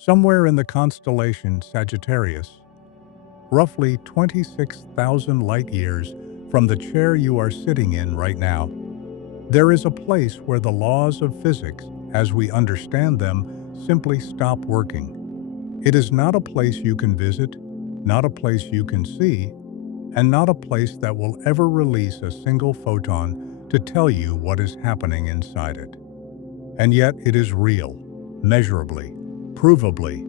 somewhere in the constellation Sagittarius, roughly 26,000 light-years from the chair you are sitting in right now. There is a place where the laws of physics, as we understand them, simply stop working. It is not a place you can visit, not a place you can see, and not a place that will ever release a single photon to tell you what is happening inside it. And yet it is real, measurably, provably,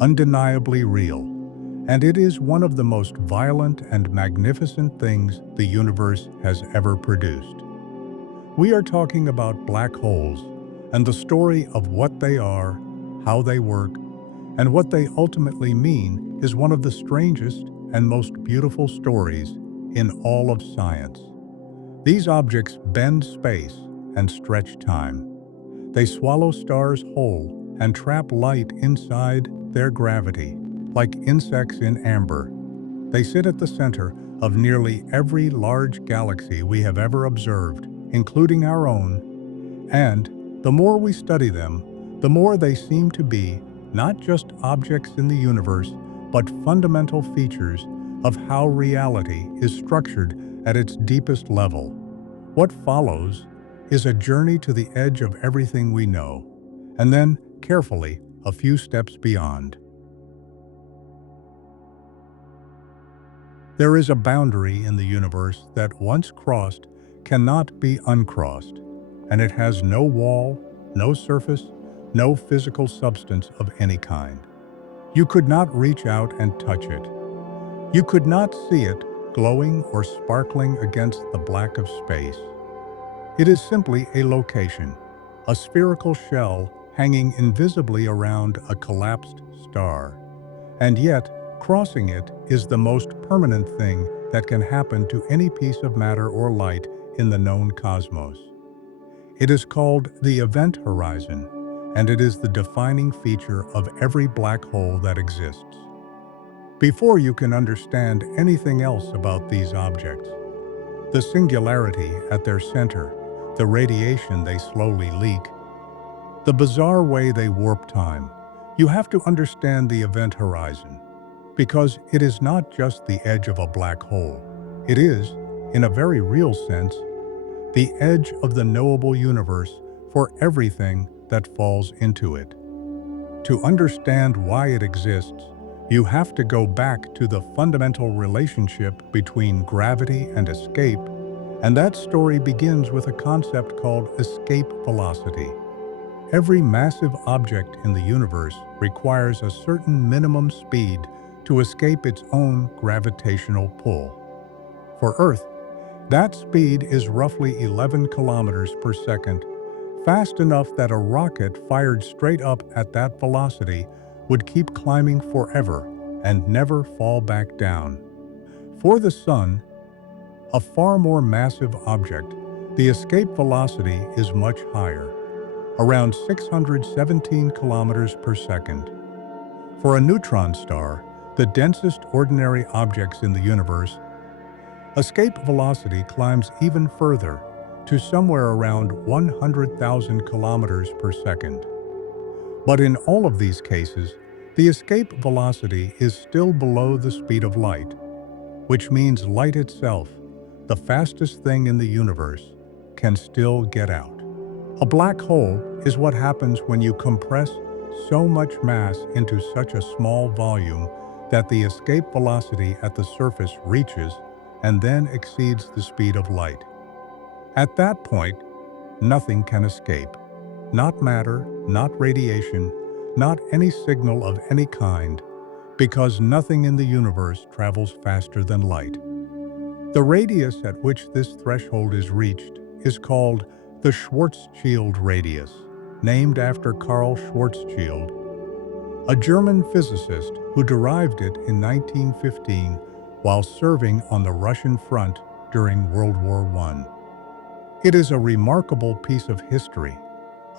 undeniably real, and it is one of the most violent and magnificent things the universe has ever produced. We are talking about black holes and the story of what they are, how they work, and what they ultimately mean is one of the strangest and most beautiful stories in all of science. These objects bend space and stretch time. They swallow stars whole and trap light inside their gravity, like insects in amber. They sit at the center of nearly every large galaxy we have ever observed, including our own, and the more we study them, the more they seem to be not just objects in the universe, but fundamental features of how reality is structured at its deepest level. What follows is a journey to the edge of everything we know, and then, carefully, a few steps beyond. There is a boundary in the universe that, once crossed, cannot be uncrossed, and it has no wall, no surface, no physical substance of any kind. You could not reach out and touch it. You could not see it glowing or sparkling against the black of space. It is simply a location, a spherical shell hanging invisibly around a collapsed star. And yet, crossing it is the most permanent thing that can happen to any piece of matter or light in the known cosmos. It is called the event horizon, and it is the defining feature of every black hole that exists. Before you can understand anything else about these objects, the singularity at their center, the radiation they slowly leak, the bizarre way they warp time, you have to understand the event horizon. Because it is not just the edge of a black hole. It is, in a very real sense, the edge of the knowable universe for everything that falls into it. To understand why it exists, you have to go back to the fundamental relationship between gravity and escape, and that story begins with a concept called escape velocity. Every massive object in the universe requires a certain minimum speed to escape its own gravitational pull. For Earth, that speed is roughly 11 kilometers per second, fast enough that a rocket fired straight up at that velocity would keep climbing forever and never fall back down. For the Sun, a far more massive object, the escape velocity is much higher, around 617 kilometers per second. For a neutron star, the densest ordinary objects in the universe, escape velocity climbs even further to somewhere around 100,000 kilometers per second. But in all of these cases, the escape velocity is still below the speed of light, which means light itself, the fastest thing in the universe, can still get out. A black hole is what happens when you compress so much mass into such a small volume that the escape velocity at the surface reaches and then exceeds the speed of light. At that point, nothing can escape. Not matter, not radiation, not any signal of any kind, because nothing in the universe travels faster than light. The radius at which this threshold is reached is called the Schwarzschild radius, named after Karl Schwarzschild, a German physicist who derived it in 1915 while serving on the Russian front during World War I. It is a remarkable piece of history,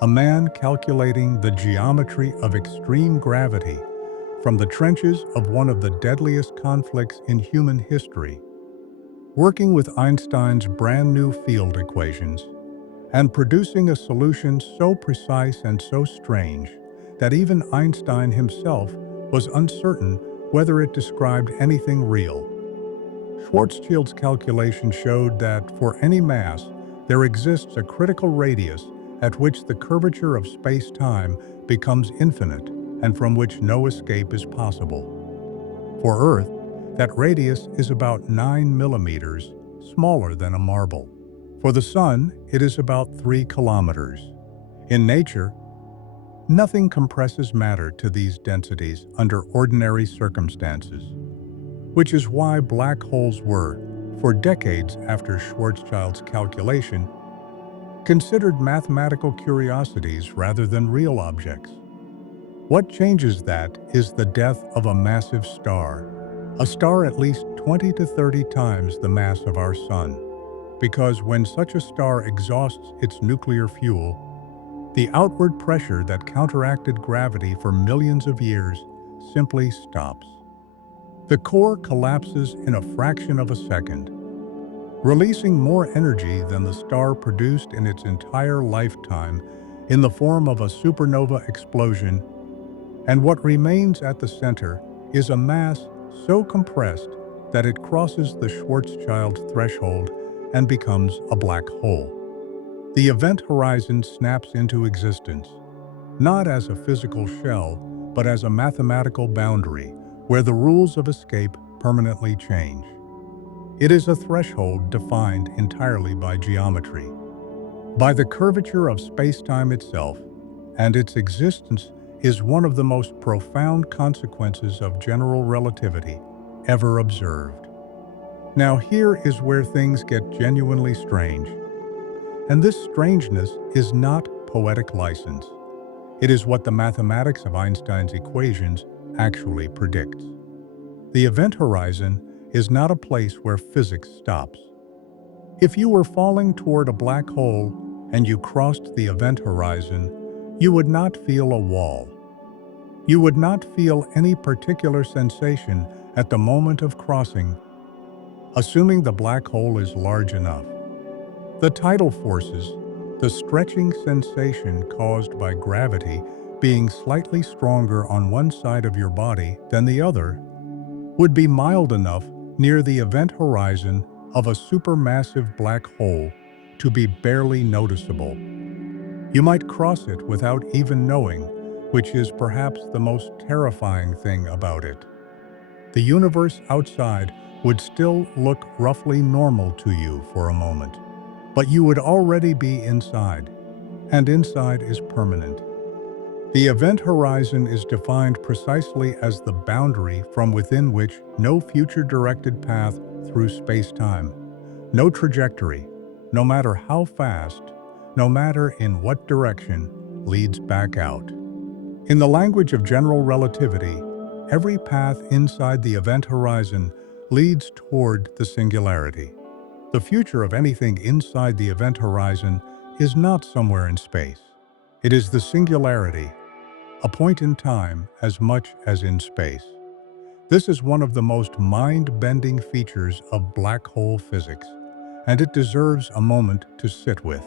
a man calculating the geometry of extreme gravity from the trenches of one of the deadliest conflicts in human history, working with Einstein's brand new field equations, and producing a solution so precise and so strange that even Einstein himself was uncertain whether it described anything real. Schwarzschild's calculation showed that for any mass, there exists a critical radius at which the curvature of space-time becomes infinite and from which no escape is possible. For Earth, that radius is about 9 millimeters, smaller than a marble. For the Sun, it is about 3 kilometers. In nature, nothing compresses matter to these densities under ordinary circumstances, which is why black holes were, for decades after Schwarzschild's calculation, considered mathematical curiosities rather than real objects. What changes that is the death of a massive star, a star at least 20 to 30 times the mass of our Sun, because when such a star exhausts its nuclear fuel, the outward pressure that counteracted gravity for millions of years simply stops. The core collapses in a fraction of a second, releasing more energy than the star produced in its entire lifetime in the form of a supernova explosion, and what remains at the center is a mass so compressed that it crosses the Schwarzschild threshold and becomes a black hole. The event horizon snaps into existence, not as a physical shell, but as a mathematical boundary where the rules of escape permanently change. It is a threshold defined entirely by geometry, by the curvature of space-time itself, and its existence is one of the most profound consequences of general relativity ever observed. Now here is where things get genuinely strange. And this strangeness is not poetic license. It is what the mathematics of Einstein's equations actually predicts. The event horizon is not a place where physics stops. If you were falling toward a black hole and you crossed the event horizon, you would not feel a wall. You would not feel any particular sensation at the moment of crossing, assuming the black hole is large enough. The tidal forces, the stretching sensation caused by gravity being slightly stronger on one side of your body than the other, would be mild enough near the event horizon of a supermassive black hole to be barely noticeable. You might cross it without even knowing, which is perhaps the most terrifying thing about it. The universe outside would still look roughly normal to you for a moment, but you would already be inside, and inside is permanent. The event horizon is defined precisely as the boundary from within which no future directed path through space-time, no trajectory, no matter how fast, no matter in what direction, leads back out. In the language of general relativity, every path inside the event horizon leads toward the singularity. The future of anything inside the event horizon is not somewhere in space. It is the singularity, a point in time as much as in space. This is one of the most mind-bending features of black hole physics, and it deserves a moment to sit with.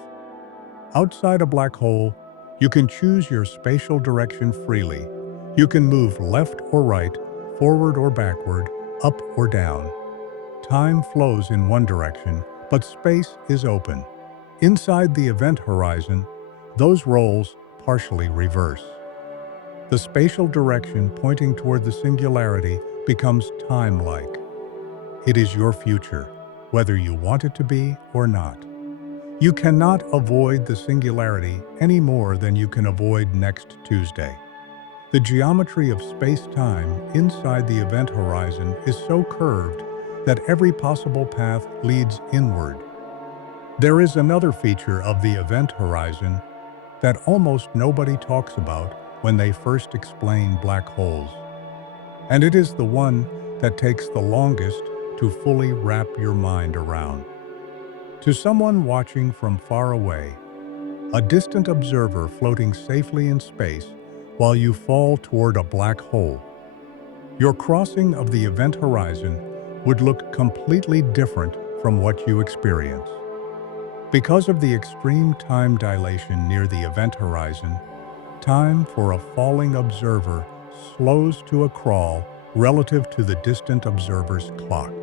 Outside a black hole, you can choose your spatial direction freely. You can move left or right, forward or backward, up or down. Time flows in one direction, but space is open. Inside the event horizon, those roles partially reverse. The spatial direction pointing toward the singularity becomes time-like. It is your future, whether you want it to be or not. You cannot avoid the singularity any more than you can avoid next Tuesday. The geometry of space-time inside the event horizon is so curved that every possible path leads inward. There is another feature of the event horizon that almost nobody talks about when they first explain black holes. And it is the one that takes the longest to fully wrap your mind around. To someone watching from far away, a distant observer floating safely in space while you fall toward a black hole, your crossing of the event horizon would look completely different from what you experience. Because of the extreme time dilation near the event horizon, time for a falling observer slows to a crawl relative to the distant observer's clock.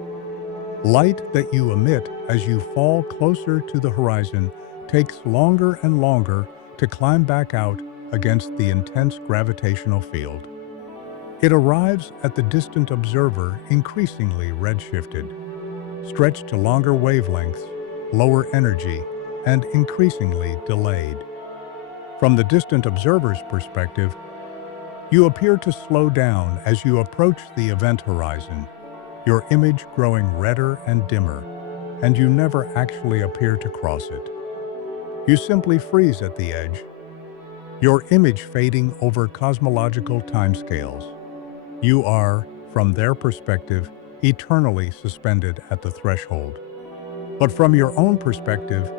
Light that you emit as you fall closer to the horizon takes longer and longer to climb back out against the intense gravitational field. It arrives at the distant observer increasingly redshifted, stretched to longer wavelengths, lower energy, and increasingly delayed. From the distant observer's perspective, you appear to slow down as you approach the event horizon, your image growing redder and dimmer, and you never actually appear to cross it. You simply freeze at the edge, your image fading over cosmological timescales. You are, from their perspective, eternally suspended at the threshold. But from your own perspective,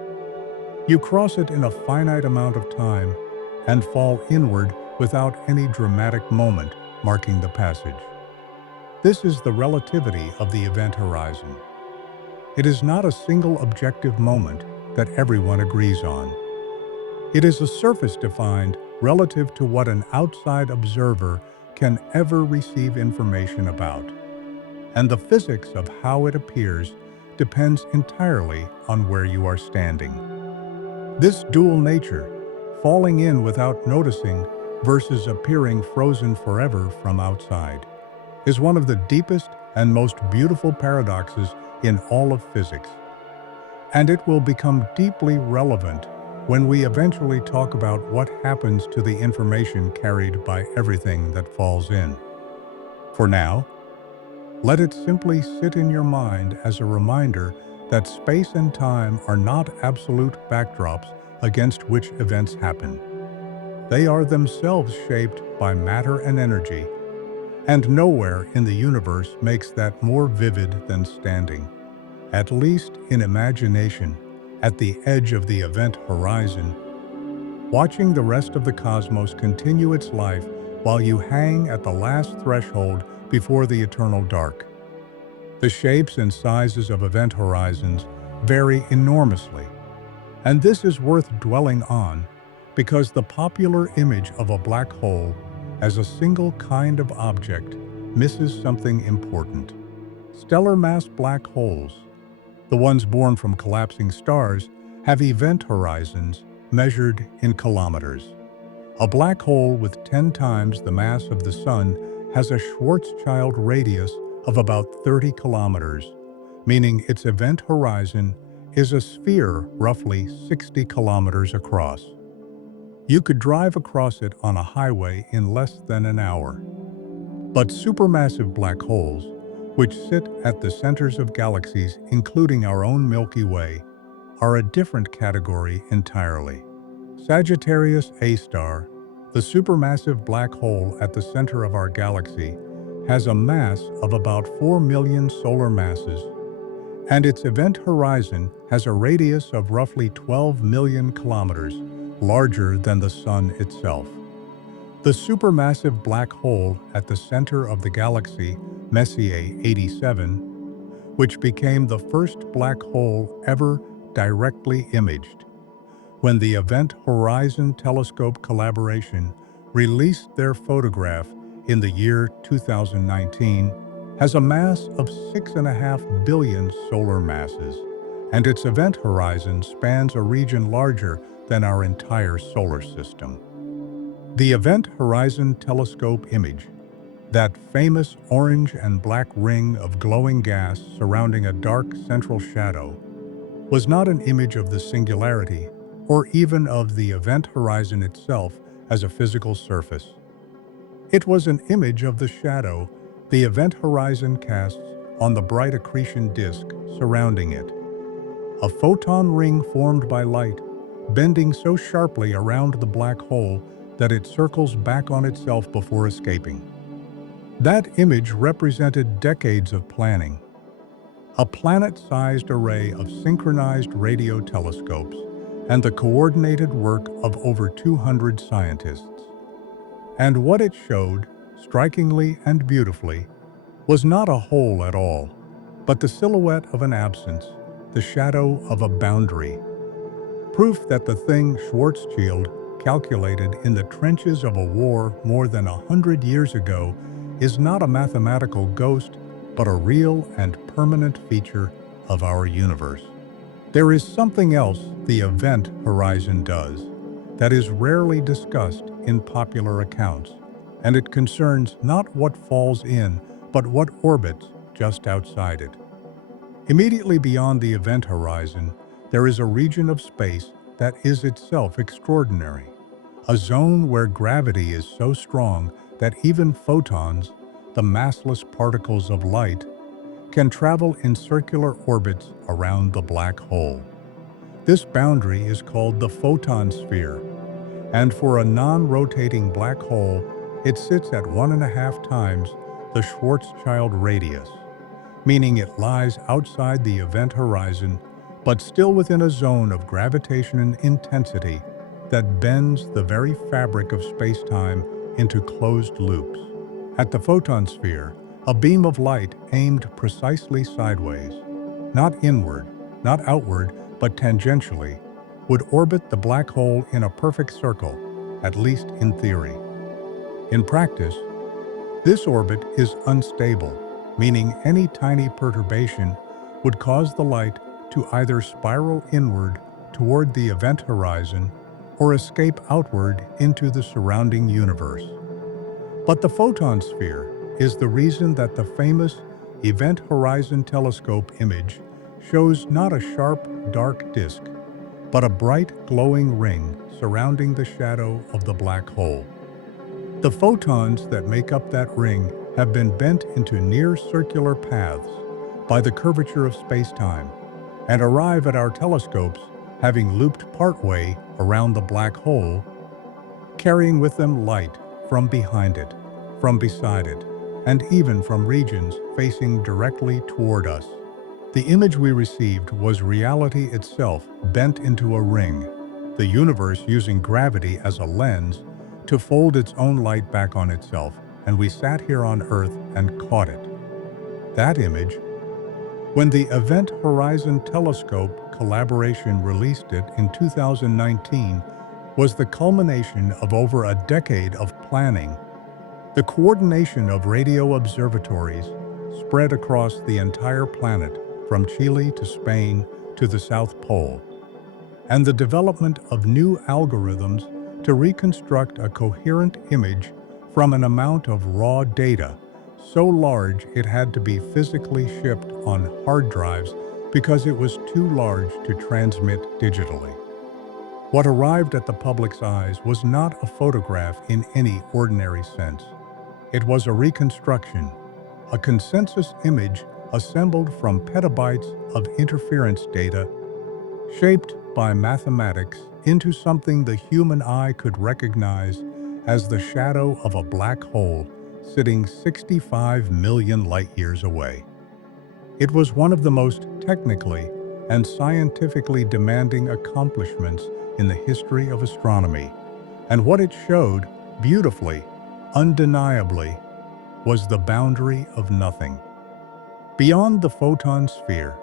you cross it in a finite amount of time and fall inward without any dramatic moment marking the passage. This is the relativity of the event horizon. It is not a single objective moment that everyone agrees on. It is a surface defined relative to what an outside observer can ever receive information about. And the physics of how it appears depends entirely on where you are standing. This dual nature, falling in without noticing versus appearing frozen forever from outside, is one of the deepest and most beautiful paradoxes in all of physics. And it will become deeply relevant when we eventually talk about what happens to the information carried by everything that falls in. For now, let it simply sit in your mind as a reminder that space and time are not absolute backdrops against which events happen. They are themselves shaped by matter and energy, and nowhere in the universe makes that more vivid than standing, at least in imagination, at the edge of the event horizon, watching the rest of the cosmos continue its life while you hang at the last threshold before the eternal dark. The shapes and sizes of event horizons vary enormously, and this is worth dwelling on because the popular image of a black hole as a single kind of object misses something important. Stellar mass black holes, the ones born from collapsing stars, have event horizons measured in kilometers. A black hole with 10 times the mass of the Sun has a Schwarzschild radius of about 30 kilometers, meaning its event horizon is a sphere roughly 60 kilometers across. You could drive across it on a highway in less than an hour. But supermassive black holes, which sit at the centers of galaxies, including our own Milky Way, are a different category entirely. Sagittarius A star, the supermassive black hole at the center of our galaxy, has a mass of about 4 million solar masses, and its event horizon has a radius of roughly 12 million kilometers, larger than the Sun itself. The supermassive black hole at the center of the galaxy, Messier 87, which became the first black hole ever directly imaged, when the Event Horizon Telescope Collaboration released their photograph in the year 2019, has a mass of 6.5 billion solar masses, and its event horizon spans a region larger than our entire solar system. The Event Horizon Telescope image, that famous orange and black ring of glowing gas surrounding a dark central shadow, was not an image of the Singularity or even of the event horizon itself as a physical surface. It was an image of the shadow the event horizon casts on the bright accretion disk surrounding it, a photon ring formed by light, bending so sharply around the black hole that it circles back on itself before escaping. That image represented decades of planning, a planet-sized array of synchronized radio telescopes, and the coordinated work of over 200 scientists. And what it showed, strikingly and beautifully, was not a hole at all, but the silhouette of an absence, the shadow of a boundary. Proof that the thing Schwarzschild calculated in the trenches of a war more than 100 years ago, is not a mathematical ghost, but a real and permanent feature of our universe. There is something else the event horizon does that is rarely discussed in popular accounts, and it concerns not what falls in, but what orbits just outside it. Immediately beyond the event horizon, there is a region of space that is itself extraordinary, a zone where gravity is so strong that even photons, the massless particles of light, can travel in circular orbits around the black hole. This boundary is called the photon sphere, and for a non-rotating black hole, it sits at 1.5 times the Schwarzschild radius, meaning it lies outside the event horizon, but still within a zone of gravitation and intensity that bends the very fabric of space-time into closed loops. At the photon sphere, a beam of light aimed precisely sideways, not inward, not outward, but tangentially, would orbit the black hole in a perfect circle, at least in theory. In practice, this orbit is unstable, meaning any tiny perturbation would cause the light to either spiral inward toward the event horizon or escape outward into the surrounding universe. But the photon sphere is the reason that the famous Event Horizon Telescope image shows not a sharp, dark disk, but a bright, glowing ring surrounding the shadow of the black hole. The photons that make up that ring have been bent into near-circular paths by the curvature of space-time and arrive at our telescopes having looped partway around the black hole, carrying with them light from behind it, from beside it, and even from regions facing directly toward us. The image we received was reality itself bent into a ring, the universe using gravity as a lens to fold its own light back on itself, and we sat here on Earth and caught it. That image, when the Event Horizon Telescope collaboration released it in 2019, was the culmination of over a decade of planning. The coordination of radio observatories spread across the entire planet, from Chile to Spain to the South Pole, and the development of new algorithms to reconstruct a coherent image from an amount of raw data so large it had to be physically shipped on hard drives because it was too large to transmit digitally. What arrived at the public's eyes was not a photograph in any ordinary sense. It was a reconstruction, a consensus image assembled from petabytes of interference data, shaped by mathematics into something the human eye could recognize as the shadow of a black hole sitting 65 million light-years away. It was one of the most technically and scientifically demanding accomplishments in the history of astronomy, and what it showed, beautifully, undeniably, was the boundary of nothing. Beyond the photon sphere,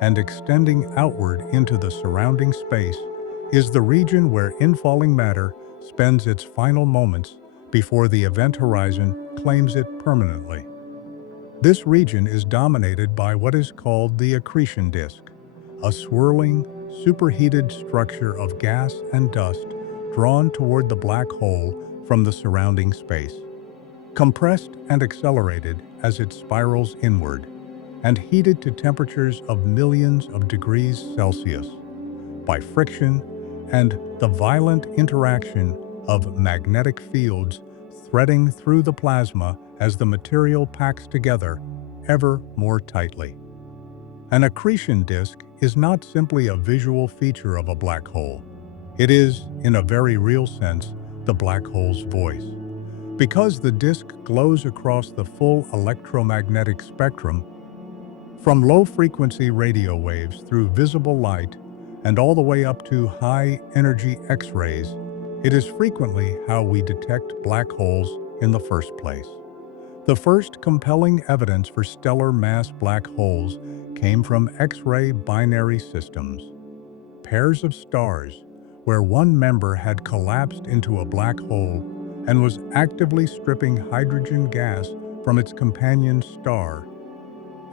and extending outward into the surrounding space, is the region where infalling matter spends its final moments before the event horizon claims it permanently. This region is dominated by what is called the accretion disk, a swirling, superheated structure of gas and dust drawn toward the black hole from the surrounding space, compressed and accelerated as it spirals inward, and heated to temperatures of millions of degrees Celsius by friction and the violent interaction of magnetic fields threading through the plasma as the material packs together ever more tightly. An accretion disk is not simply a visual feature of a black hole. It is, in a very real sense, the black hole's voice. Because the disk glows across the full electromagnetic spectrum, from low-frequency radio waves through visible light and all the way up to high-energy X-rays, it is frequently how we detect black holes in the first place. The first compelling evidence for stellar mass black holes came from X-ray binary systems, pairs of stars where one member had collapsed into a black hole and was actively stripping hydrogen gas from its companion star,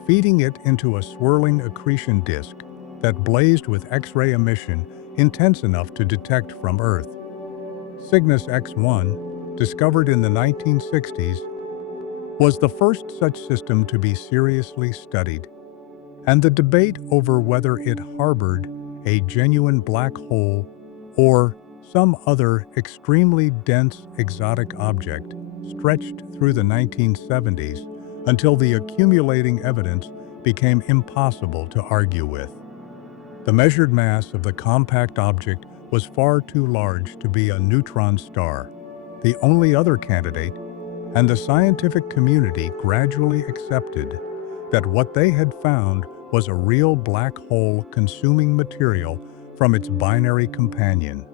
feeding it into a swirling accretion disk that blazed with X-ray emission intense enough to detect from Earth. Cygnus X-1, discovered in the 1960s, was the first such system to be seriously studied, and the debate over whether it harbored a genuine black hole or some other extremely dense exotic object stretched through the 1970s until the accumulating evidence became impossible to argue with. The measured mass of the compact object was far too large to be a neutron star, the only other candidate, and the scientific community gradually accepted that what they had found was a real black hole consuming material from its binary companion,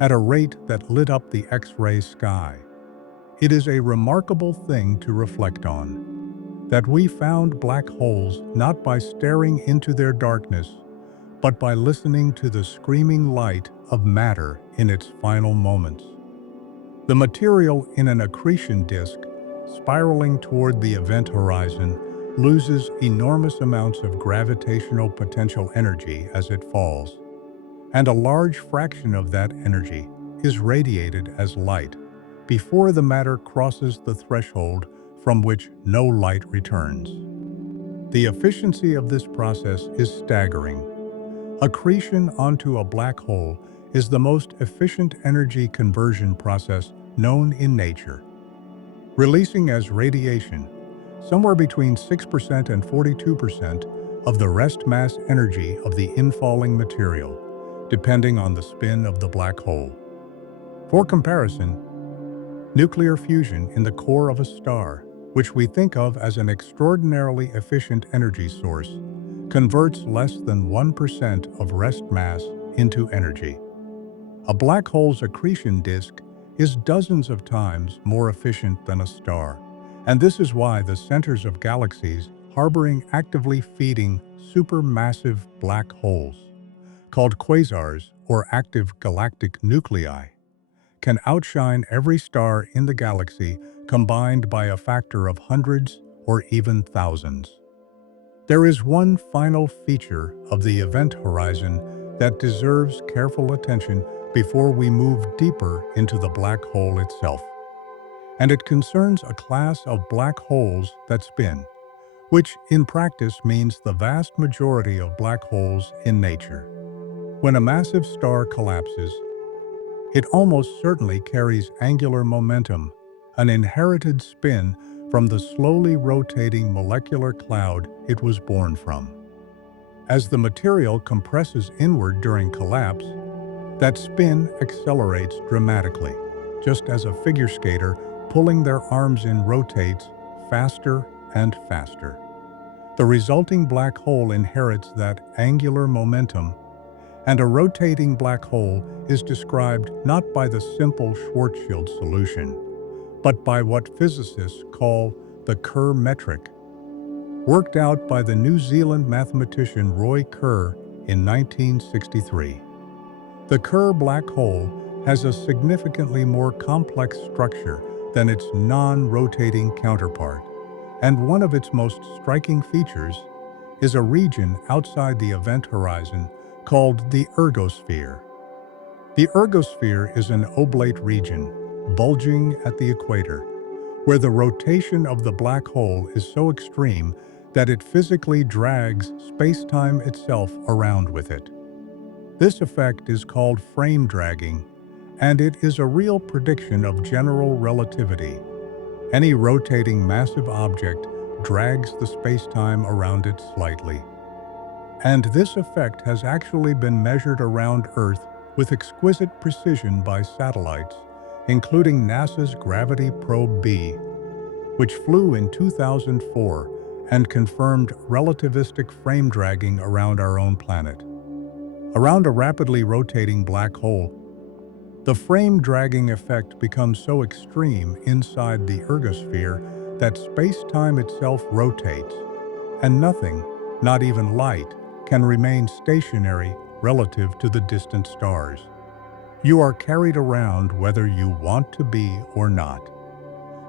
at a rate that lit up the X-ray sky. It is a remarkable thing to reflect on, that we found black holes not by staring into their darkness, but by listening to the screaming light of matter in its final moments. The material in an accretion disk, spiraling toward the event horizon, loses enormous amounts of gravitational potential energy as it falls, and a large fraction of that energy is radiated as light before the matter crosses the threshold from which no light returns. The efficiency of this process is staggering. Accretion onto a black hole is the most efficient energy conversion process known in nature, releasing as radiation somewhere between 6% and 42% of the rest mass energy of the infalling material, depending on the spin of the black hole. For comparison, nuclear fusion in the core of a star, which we think of as an extraordinarily efficient energy source, converts less than 1% of rest mass into energy. A black hole's accretion disk is dozens of times more efficient than a star, and this is why the centers of galaxies harboring actively feeding supermassive black holes, called quasars or active galactic nuclei, can outshine every star in the galaxy combined by a factor of hundreds or even thousands. There is one final feature of the event horizon that deserves careful attention before we move deeper into the black hole itself. And it concerns a class of black holes that spin, which in practice means the vast majority of black holes in nature. When a massive star collapses, it almost certainly carries angular momentum, an inherited spin from the slowly rotating molecular cloud it was born from. As the material compresses inward during collapse, that spin accelerates dramatically, just as a figure skater pulling their arms in rotates faster and faster. The resulting black hole inherits that angular momentum, and a rotating black hole is described not by the simple Schwarzschild solution, but by what physicists call the Kerr metric, worked out by the New Zealand mathematician Roy Kerr in 1963. The Kerr black hole has a significantly more complex structure than its non-rotating counterpart, and one of its most striking features is a region outside the event horizon called the ergosphere. The ergosphere is an oblate region, bulging at the equator, where the rotation of the black hole is so extreme that it physically drags space-time itself around with it. This effect is called frame dragging, and it is a real prediction of general relativity. Any rotating massive object drags the space-time around it slightly. And this effect has actually been measured around Earth with exquisite precision by satellites, including NASA's Gravity Probe B, which flew in 2004 and confirmed relativistic frame dragging around our own planet. Around a rapidly rotating black hole, the frame dragging effect becomes so extreme inside the ergosphere that space-time itself rotates, and nothing, not even light, can remain stationary relative to the distant stars. You are carried around whether you want to be or not.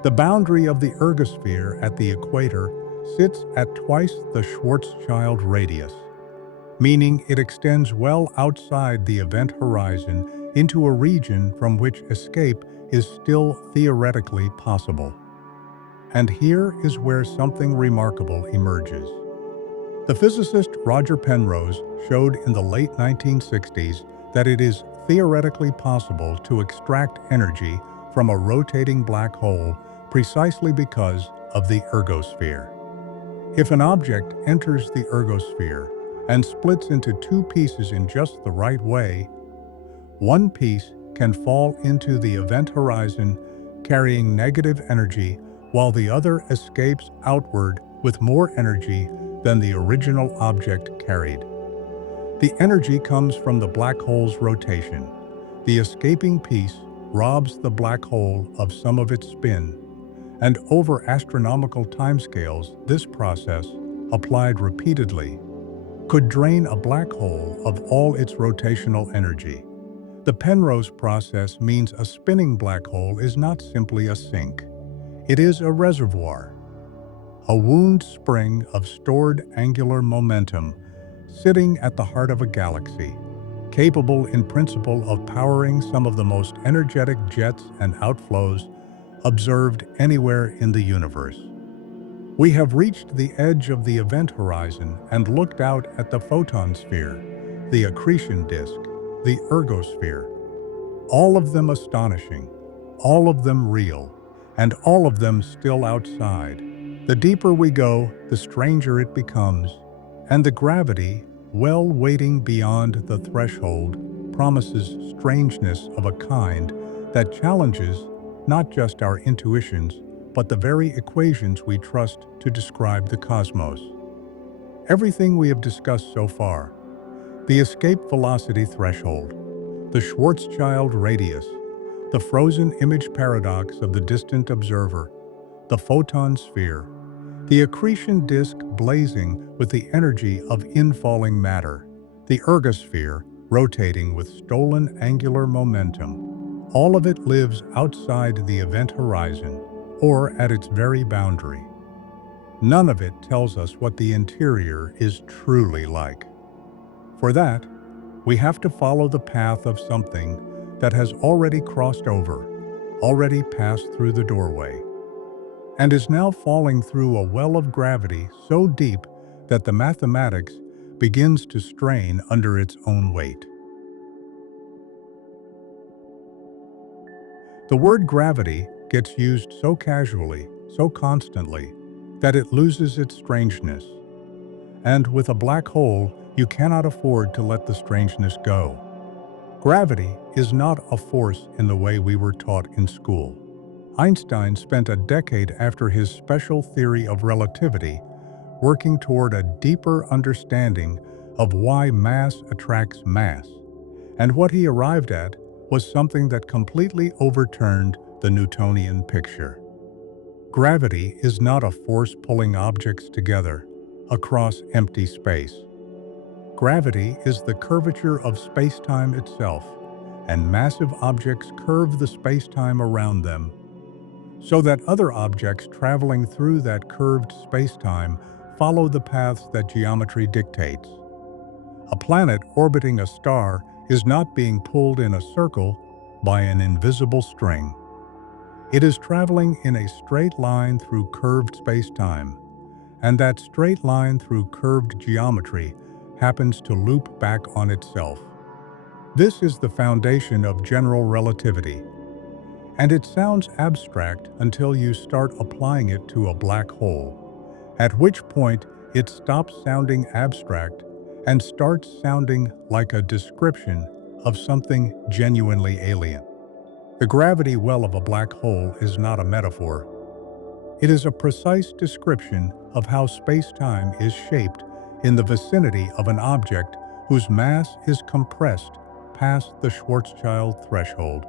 The boundary of the ergosphere at the equator sits at twice the Schwarzschild radius, meaning it extends well outside the event horizon into a region from which escape is still theoretically possible. And here is where something remarkable emerges. The physicist Roger Penrose showed in the late 1960s that it is theoretically possible to extract energy from a rotating black hole precisely because of the ergosphere. If an object enters the ergosphere and splits into two pieces in just the right way, one piece can fall into the event horizon carrying negative energy while the other escapes outward with more energy than the original object carried. The energy comes from the black hole's rotation. The escaping piece robs the black hole of some of its spin, and over astronomical timescales, this process, applied repeatedly, could drain a black hole of all its rotational energy. The Penrose process means a spinning black hole is not simply a sink. It is a reservoir, a wound spring of stored angular momentum sitting at the heart of a galaxy, capable in principle of powering some of the most energetic jets and outflows observed anywhere in the universe. We have reached the edge of the event horizon and looked out at the photon sphere, the accretion disk, the ergosphere, all of them astonishing, all of them real, and all of them still outside. The deeper we go, the stranger it becomes, and the gravity, well waiting beyond the threshold, promises strangeness of a kind that challenges not just our intuitions, but the very equations we trust to describe the cosmos. Everything we have discussed so far, the escape velocity threshold, the Schwarzschild radius, the frozen image paradox of the distant observer, the photon sphere, the accretion disk blazing with the energy of infalling matter, the ergosphere rotating with stolen angular momentum. All of it lives outside the event horizon, or at its very boundary. None of it tells us what the interior is truly like. For that, we have to follow the path of something that has already crossed over, already passed through the doorway, and is now falling through a well of gravity so deep that the mathematics begins to strain under its own weight. The word gravity gets used so casually, so constantly, that it loses its strangeness. And with a black hole, you cannot afford to let the strangeness go. Gravity is not a force in the way we were taught in school. Einstein spent a decade after his special theory of relativity working toward a deeper understanding of why mass attracts mass, and what he arrived at was something that completely overturned the Newtonian picture. Gravity is not a force pulling objects together across empty space. Gravity is the curvature of space-time itself, and massive objects curve the space-time around them, so that other objects traveling through that curved space-time follow the paths that geometry dictates. A planet orbiting a star is not being pulled in a circle by an invisible string. It is traveling in a straight line through curved space-time, and that straight line through curved geometry happens to loop back on itself. This is the foundation of general relativity, and it sounds abstract until you start applying it to a black hole, at which point it stops sounding abstract and starts sounding like a description of something genuinely alien. The gravity well of a black hole is not a metaphor. It is a precise description of how space-time is shaped in the vicinity of an object whose mass is compressed past the Schwarzschild threshold.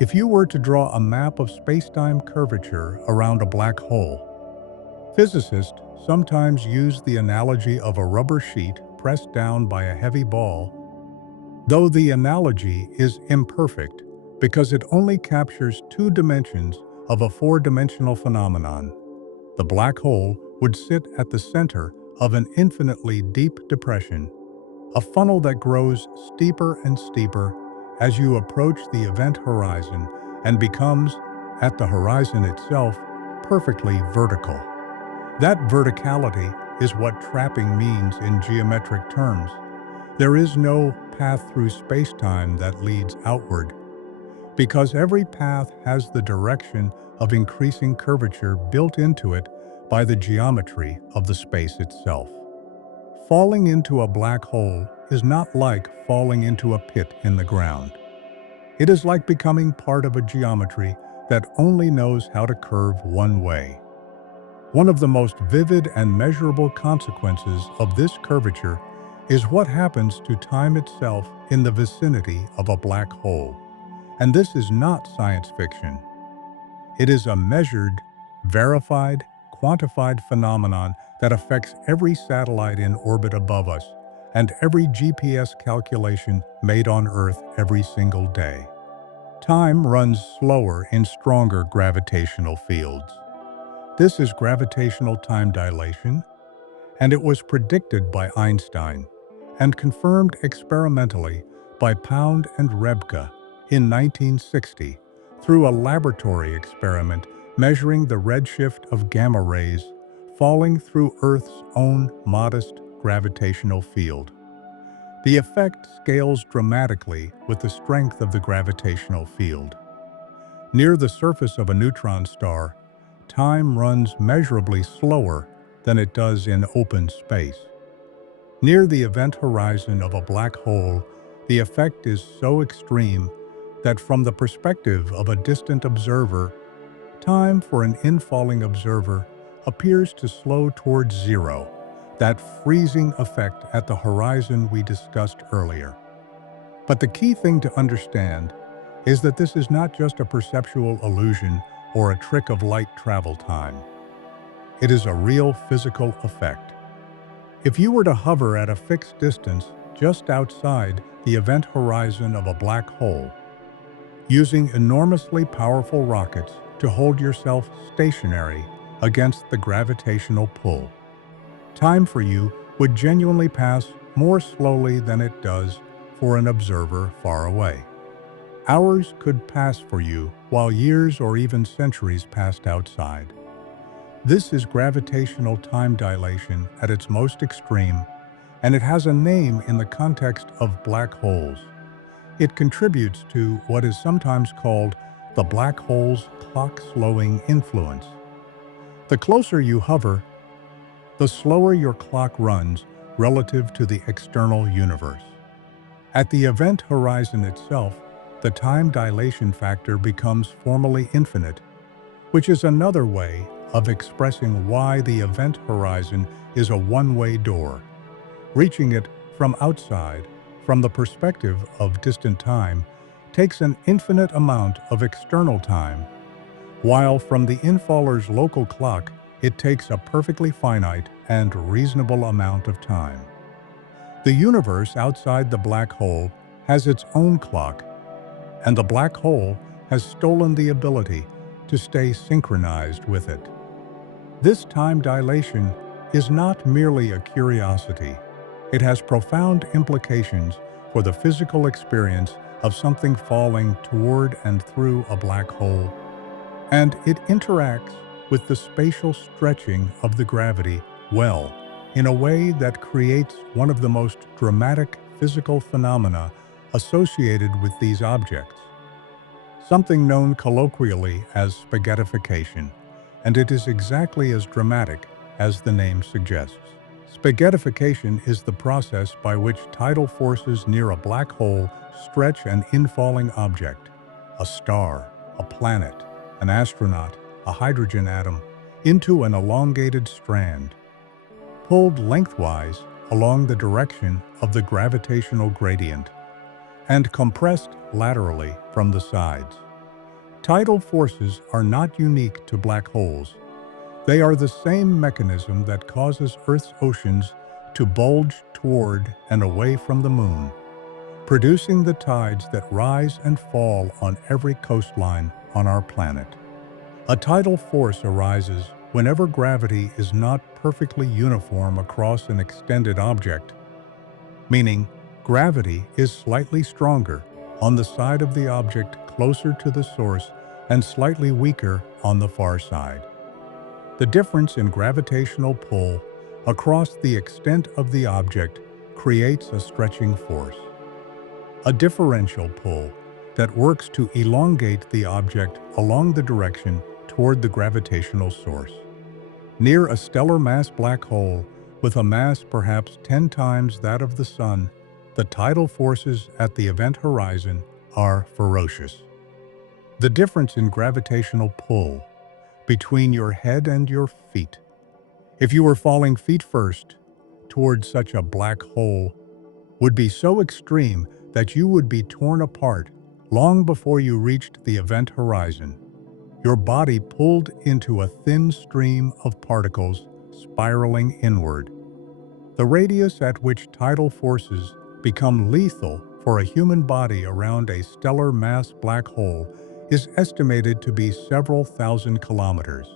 If you were to draw a map of space-time curvature around a black hole, physicists sometimes use the analogy of a rubber sheet pressed down by a heavy ball. though the analogy is imperfect because it only captures two dimensions of a four-dimensional phenomenon. The black hole would sit at the center of an infinitely deep depression, a funnel that grows steeper and steeper as you approach the event horizon and becomes, at the horizon itself, perfectly vertical. That verticality is what trapping means in geometric terms. There is no path through space-time that leads outward, because every path has the direction of increasing curvature built into it by the geometry of the space itself. Falling into a black hole is not like falling into a pit in the ground. It is like becoming part of a geometry that only knows how to curve one way. One of the most vivid and measurable consequences of this curvature is what happens to time itself in the vicinity of a black hole. And this is not science fiction. It is a measured, verified, quantified phenomenon that affects every satellite in orbit above us and every GPS calculation made on Earth every single day. Time runs slower in stronger gravitational fields. This is gravitational time dilation, and it was predicted by Einstein and confirmed experimentally by Pound and Rebka in 1960 through a laboratory experiment measuring the redshift of gamma rays falling through Earth's own modest gravitational field. The effect scales dramatically with the strength of the gravitational field. Near the surface of a neutron star, time runs measurably slower than it does in open space. Near the event horizon of a black hole, the effect is so extreme that from the perspective of a distant observer, time for an infalling observer appears to slow towards zero, that freezing effect at the horizon we discussed earlier. But the key thing to understand is that this is not just a perceptual illusion or a trick of light travel time. It is a real physical effect. If you were to hover at a fixed distance just outside the event horizon of a black hole, using enormously powerful rockets to hold yourself stationary against the gravitational pull, time for you would genuinely pass more slowly than it does for an observer far away. Hours could pass for you while years or even centuries passed outside. This is gravitational time dilation at its most extreme, and it has a name in the context of black holes. It contributes to what is sometimes called the black hole's clock-slowing influence. The closer you hover, the slower your clock runs relative to the external universe. At the event horizon itself, the time dilation factor becomes formally infinite, which is another way of expressing why the event horizon is a one-way door. Reaching it from outside, from the perspective of distant time, takes an infinite amount of external time, while from the infaller's local clock, it takes a perfectly finite and reasonable amount of time. The universe outside the black hole has its own clock, and the black hole has stolen the ability to stay synchronized with it. This time dilation is not merely a curiosity. It has profound implications for the physical experience of something falling toward and through a black hole, and it interacts with the spatial stretching of the gravity well in a way that creates one of the most dramatic physical phenomena associated with these objects, something known colloquially as spaghettification, and it is exactly as dramatic as the name suggests. Spaghettification is the process by which tidal forces near a black hole stretch an infalling object, a star, a planet, an astronaut, a hydrogen atom, into an elongated strand, pulled lengthwise along the direction of the gravitational gradient, and compressed laterally from the sides. Tidal forces are not unique to black holes. They are the same mechanism that causes Earth's oceans to bulge toward and away from the Moon, producing the tides that rise and fall on every coastline on our planet. A tidal force arises whenever gravity is not perfectly uniform across an extended object, meaning gravity is slightly stronger on the side of the object closer to the source and slightly weaker on the far side. The difference in gravitational pull across the extent of the object creates a stretching force, a differential pull that works to elongate the object along the direction toward the gravitational source. Near a stellar mass black hole with a mass perhaps 10 times that of the Sun, the tidal forces at the event horizon are ferocious. The difference in gravitational pull between your head and your feet. If you were falling feet first towards such a black hole, would be so extreme that you would be torn apart long before you reached the event horizon, your body pulled into a thin stream of particles spiraling inward. The radius at which tidal forces become lethal for a human body around a stellar mass black hole is estimated to be several thousand kilometers,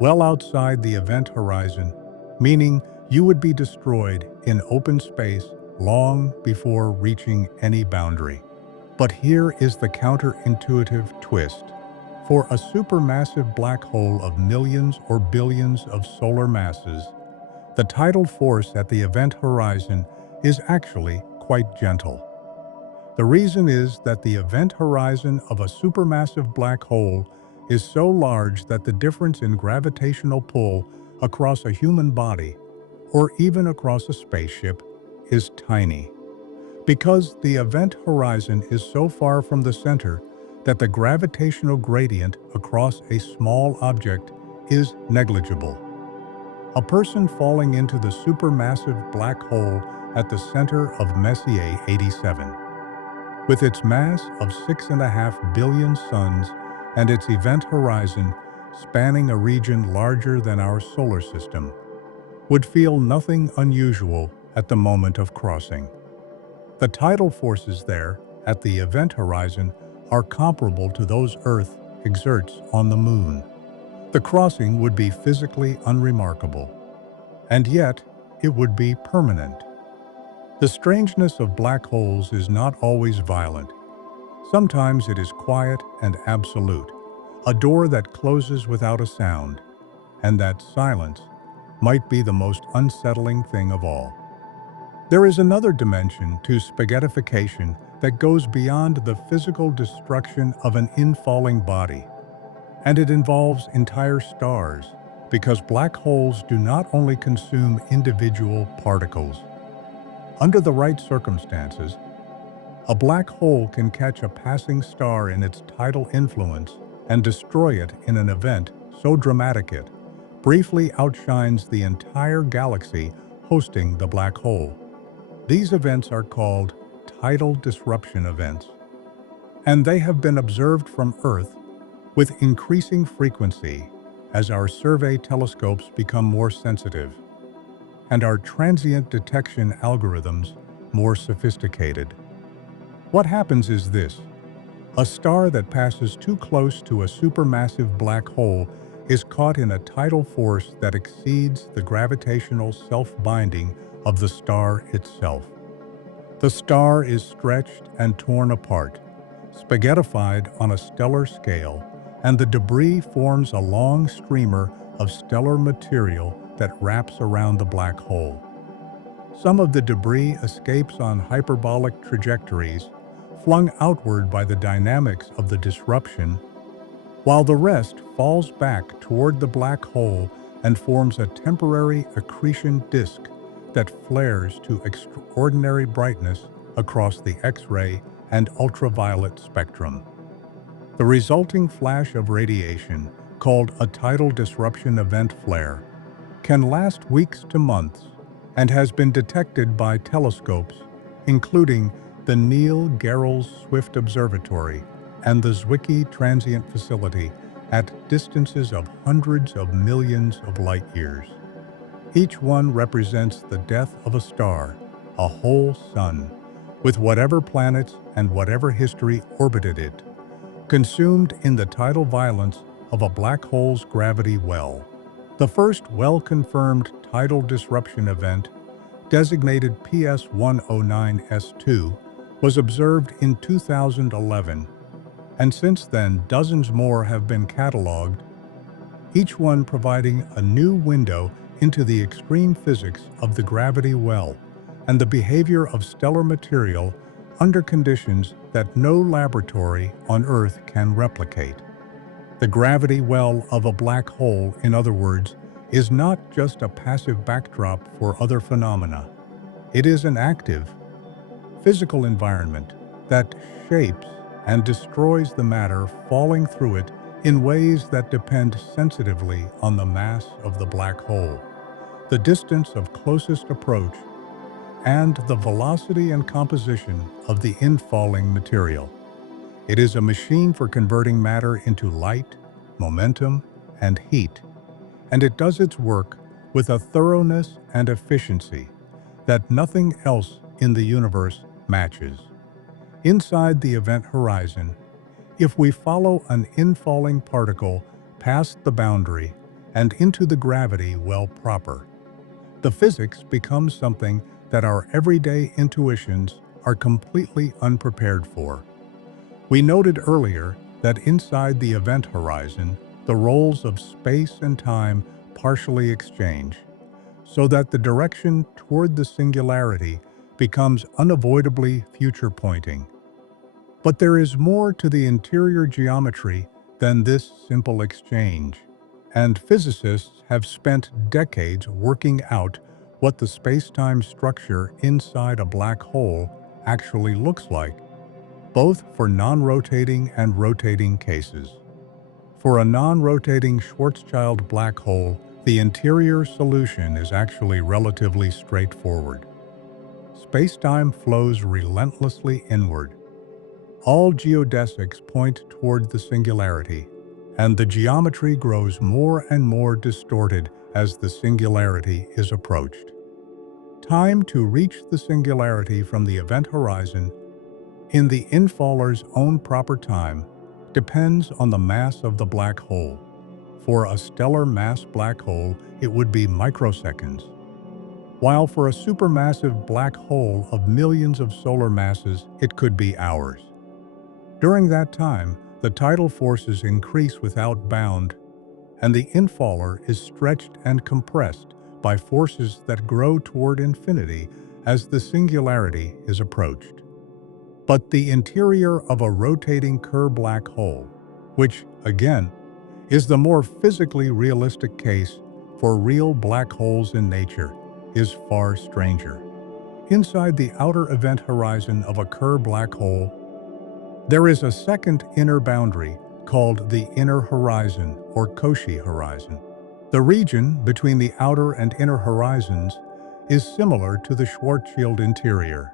well outside the event horizon, meaning you would be destroyed in open space long before reaching any boundary. But here is the counterintuitive twist. For a supermassive black hole of millions or billions of solar masses, the tidal force at the event horizon is actually quite gentle. The reason is that the event horizon of a supermassive black hole is so large that the difference in gravitational pull across a human body, or even across a spaceship, is tiny. Because the event horizon is so far from the center that the gravitational gradient across a small object is negligible. A person falling into the supermassive black hole at the center of Messier 87, with its mass of 6.5 billion suns and its event horizon spanning a region larger than our solar system, would feel nothing unusual at the moment of crossing. The tidal forces there, at the event horizon, are comparable to those Earth exerts on the Moon. The crossing would be physically unremarkable, and yet it would be permanent. The strangeness of black holes is not always violent. Sometimes it is quiet and absolute, a door that closes without a sound, and that silence might be the most unsettling thing of all. There is another dimension to spaghettification that goes beyond the physical destruction of an infalling body, and it involves entire stars, because black holes do not only consume individual particles. Under the right circumstances, a black hole can catch a passing star in its tidal influence and destroy it in an event so dramatic it briefly outshines the entire galaxy hosting the black hole. These events are called tidal disruption events, and they have been observed from Earth with increasing frequency as our survey telescopes become more sensitive and our transient detection algorithms more sophisticated. What happens is this: a star that passes too close to a supermassive black hole is caught in a tidal force that exceeds the gravitational self-binding of the star itself. The star is stretched and torn apart, spaghettified on a stellar scale, and the debris forms a long streamer of stellar material that wraps around the black hole. Some of the debris escapes on hyperbolic trajectories, flung outward by the dynamics of the disruption, while the rest falls back toward the black hole and forms a temporary accretion disk that flares to extraordinary brightness across the X-ray and ultraviolet spectrum. The resulting flash of radiation, called a tidal disruption event flare, can last weeks to months and has been detected by telescopes, including the Neil Gehrels Swift Observatory and the Zwicky Transient Facility, at distances of hundreds of millions of light years. Each one represents the death of a star, a whole sun, with whatever planets and whatever history orbited it, consumed in the tidal violence of a black hole's gravity well. The first well-confirmed tidal disruption event, designated PS 109S2, was observed in 2011, and since then dozens more have been catalogued, each one providing a new window into the extreme physics of the gravity well and the behavior of stellar material under conditions that no laboratory on Earth can replicate. The gravity well of a black hole, in other words, is not just a passive backdrop for other phenomena. It is an active, physical environment that shapes and destroys the matter falling through it in ways that depend sensitively on the mass of the black hole, the distance of closest approach, and the velocity and composition of the infalling material. It is a machine for converting matter into light, momentum, and heat, and it does its work with a thoroughness and efficiency that nothing else in the universe matches. Inside the event horizon, if we follow an infalling particle past the boundary and into the gravity well proper, the physics becomes something that our everyday intuitions are completely unprepared for. We noted earlier that inside the event horizon, the roles of space and time partially exchange, so that the direction toward the singularity becomes unavoidably future-pointing. But there is more to the interior geometry than this simple exchange, and physicists have spent decades working out what the space-time structure inside a black hole actually looks like, both for non-rotating and rotating cases. For a non-rotating Schwarzschild black hole, the interior solution is actually relatively straightforward. Space-time flows relentlessly inward. All geodesics point toward the singularity, and the geometry grows more and more distorted as the singularity is approached. Time to reach the singularity from the event horizon in the infaller's own proper time depends on the mass of the black hole. For a stellar mass black hole, it would be microseconds, while for a supermassive black hole of millions of solar masses, it could be hours. During that time, the tidal forces increase without bound, and the infaller is stretched and compressed by forces that grow toward infinity as the singularity is approached. But the interior of a rotating Kerr black hole, which, again, is the more physically realistic case for real black holes in nature, is far stranger. Inside the outer event horizon of a Kerr black hole, there is a second inner boundary called the inner horizon or Cauchy horizon. The region between the outer and inner horizons is similar to the Schwarzschild interior.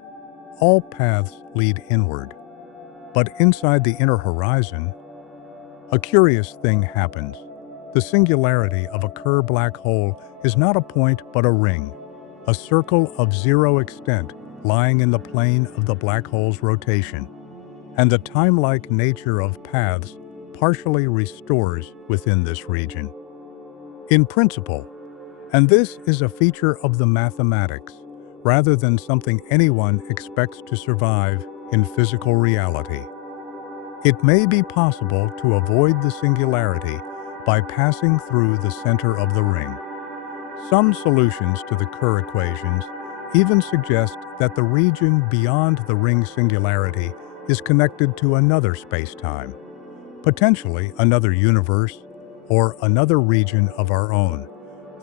All paths lead inward. But inside the inner horizon, a curious thing happens. The singularity of a Kerr black hole is not a point but a ring, a circle of zero extent lying in the plane of the black hole's rotation, and the time-like nature of paths partially restores within this region. In principle, and this is a feature of the mathematics, rather than something anyone expects to survive in physical reality, it may be possible to avoid the singularity by passing through the center of the ring. Some solutions to the Kerr equations even suggest that the region beyond the ring singularity is connected to another spacetime, potentially another universe or another region of our own,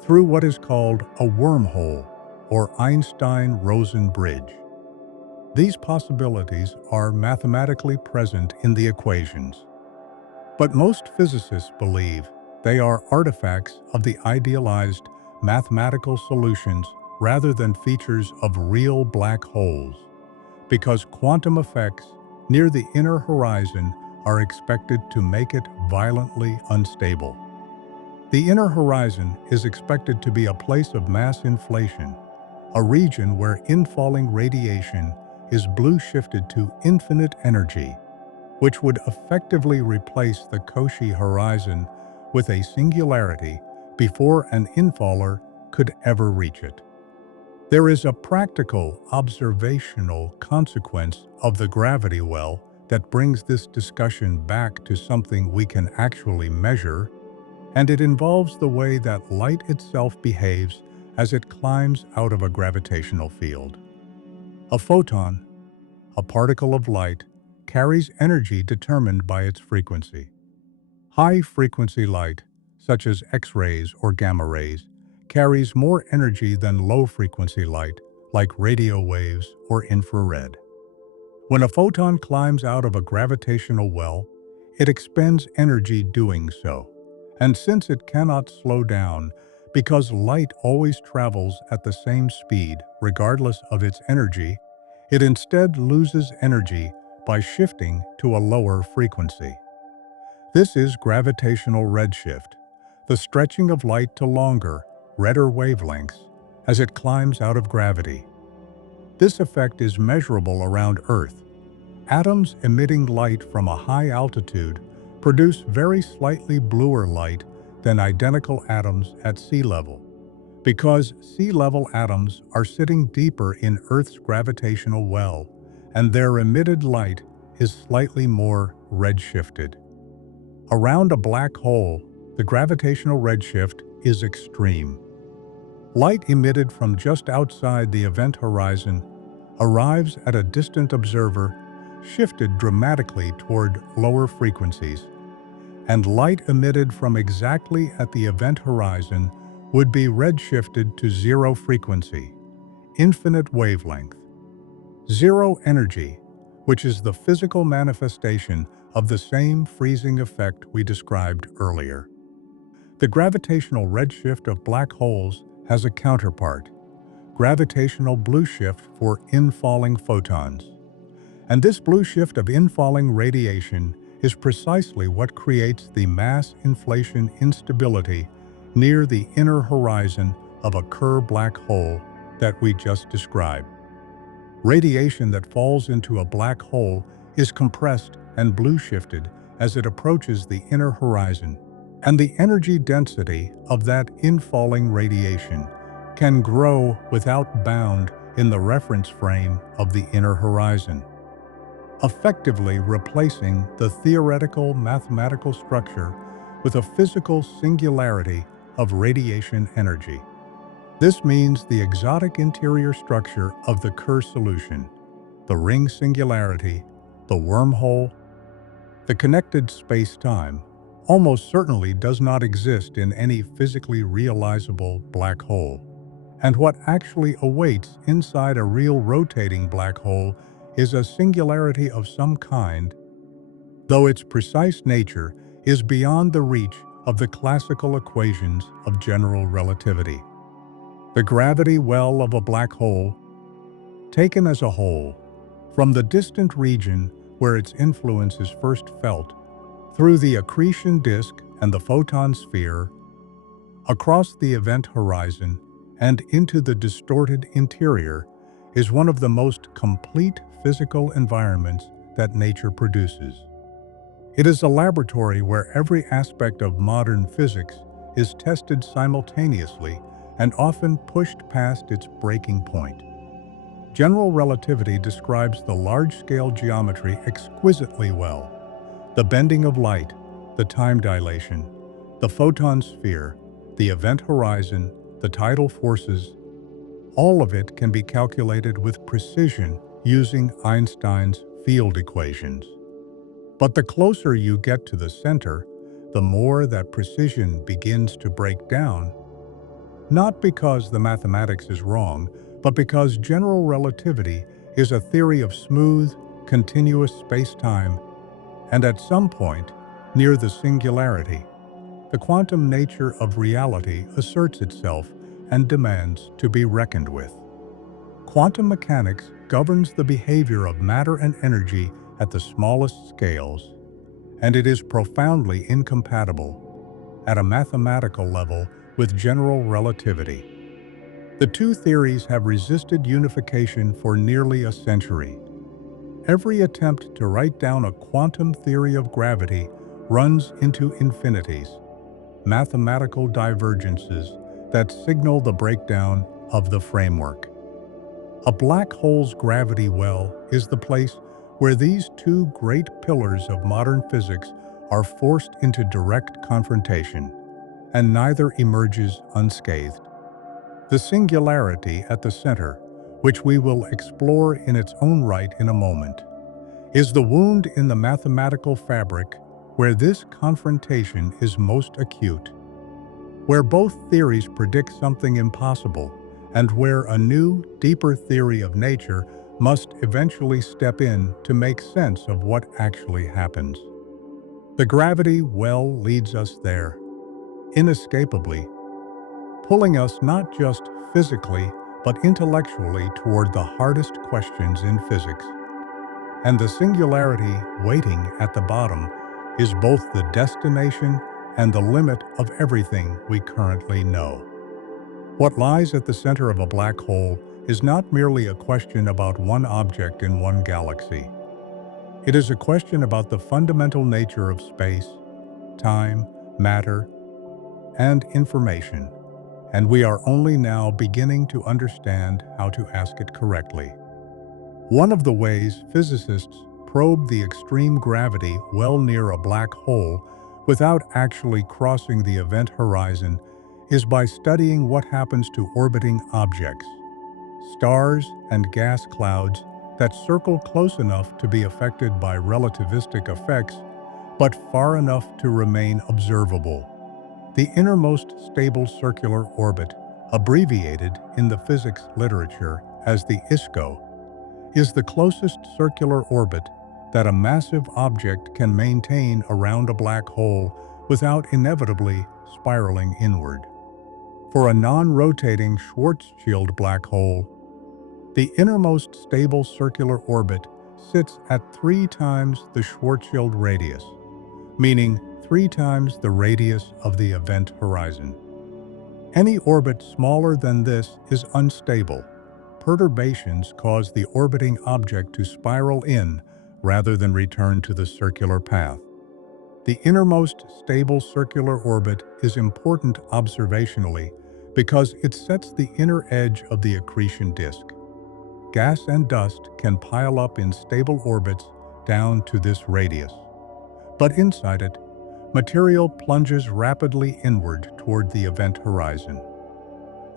through what is called a wormhole or Einstein-Rosen bridge. These possibilities are mathematically present in the equations, but most physicists believe they are artifacts of the idealized mathematical solutions rather than features of real black holes, because quantum effects near the inner horizon are expected to make it violently unstable. The inner horizon is expected to be a place of mass inflation, a region where infalling radiation is blue shifted to infinite energy, which would effectively replace the Cauchy horizon with a singularity before an infaller could ever reach it. There is a practical, observational consequence of the gravity well that brings this discussion back to something we can actually measure, and it involves the way that light itself behaves as it climbs out of a gravitational field. A photon, a particle of light, carries energy determined by its frequency. High-frequency light, such as X-rays or gamma rays, carries more energy than low-frequency light, like radio waves or infrared. When a photon climbs out of a gravitational well, it expends energy doing so. And since it cannot slow down, because light always travels at the same speed regardless of its energy, it instead loses energy by shifting to a lower frequency. This is gravitational redshift, the stretching of light to longer, redder wavelengths as it climbs out of gravity. This effect is measurable around Earth. Atoms emitting light from a high altitude produce very slightly bluer light than identical atoms at sea level, because sea level atoms are sitting deeper in Earth's gravitational well, and their emitted light is slightly more redshifted. Around a black hole, the gravitational redshift is extreme. Light emitted from just outside the event horizon arrives at a distant observer shifted dramatically toward lower frequencies, and light emitted from exactly at the event horizon would be redshifted to zero frequency, infinite wavelength, zero energy, which is the physical manifestation of the same freezing effect we described earlier. The gravitational redshift of black holes has a counterpart, gravitational blue shift for infalling photons. And this blue shift of infalling radiation is precisely what creates the mass inflation instability near the inner horizon of a Kerr black hole that we just described. Radiation that falls into a black hole is compressed and blue shifted as it approaches the inner horizon, and the energy density of that infalling radiation can grow without bound in the reference frame of the inner horizon, effectively replacing the theoretical mathematical structure with a physical singularity of radiation energy. This means the exotic interior structure of the Kerr solution, the ring singularity, the wormhole, the connected space-time, almost certainly does not exist in any physically realizable black hole. And what actually awaits inside a real rotating black hole is a singularity of some kind, though its precise nature is beyond the reach of the classical equations of general relativity. The gravity well of a black hole, taken as a whole, from the distant region where its influence is first felt, through the accretion disk and the photon sphere, across the event horizon, and into the distorted interior, is one of the most complete physical environments that nature produces. It is a laboratory where every aspect of modern physics is tested simultaneously and often pushed past its breaking point. General relativity describes the large-scale geometry exquisitely well. The bending of light, the time dilation, the photon sphere, the event horizon, the tidal forces, all of it can be calculated with precision using Einstein's field equations. But the closer you get to the center, the more that precision begins to break down, not because the mathematics is wrong, but because general relativity is a theory of smooth, continuous space-time, and at some point, near the singularity, the quantum nature of reality asserts itself and demands to be reckoned with. Quantum mechanics governs the behavior of matter and energy at the smallest scales, and it is profoundly incompatible, at a mathematical level, with general relativity. The two theories have resisted unification for nearly a century. Every attempt to write down a quantum theory of gravity runs into infinities, mathematical divergences that signal the breakdown of the framework. A black hole's gravity well is the place where these two great pillars of modern physics are forced into direct confrontation, and neither emerges unscathed. The singularity at the center, which we will explore in its own right in a moment, is the wound in the mathematical fabric where this confrontation is most acute, where both theories predict something impossible, and where a new, deeper theory of nature must eventually step in to make sense of what actually happens. The gravity well leads us there, inescapably, pulling us not just physically, but intellectually toward the hardest questions in physics. And the singularity waiting at the bottom is both the destination and the limit of everything we currently know. What lies at the center of a black hole is not merely a question about one object in one galaxy. It is a question about the fundamental nature of space, time, matter, and information, and we are only now beginning to understand how to ask it correctly. One of the ways physicists probe the extreme gravity well near a black hole without actually crossing the event horizon is by studying what happens to orbiting objects, stars and gas clouds that circle close enough to be affected by relativistic effects, but far enough to remain observable. The innermost stable circular orbit, abbreviated in the physics literature as the ISCO, is the closest circular orbit that a massive object can maintain around a black hole without inevitably spiraling inward. For a non-rotating Schwarzschild black hole, the innermost stable circular orbit sits at 3 times the Schwarzschild radius, meaning 3 times the radius of the event horizon. Any orbit smaller than this is unstable. Perturbations cause the orbiting object to spiral in rather than return to the circular path. The innermost stable circular orbit is important observationally because it sets the inner edge of the accretion disk. Gas and dust can pile up in stable orbits down to this radius. But inside it, material plunges rapidly inward toward the event horizon.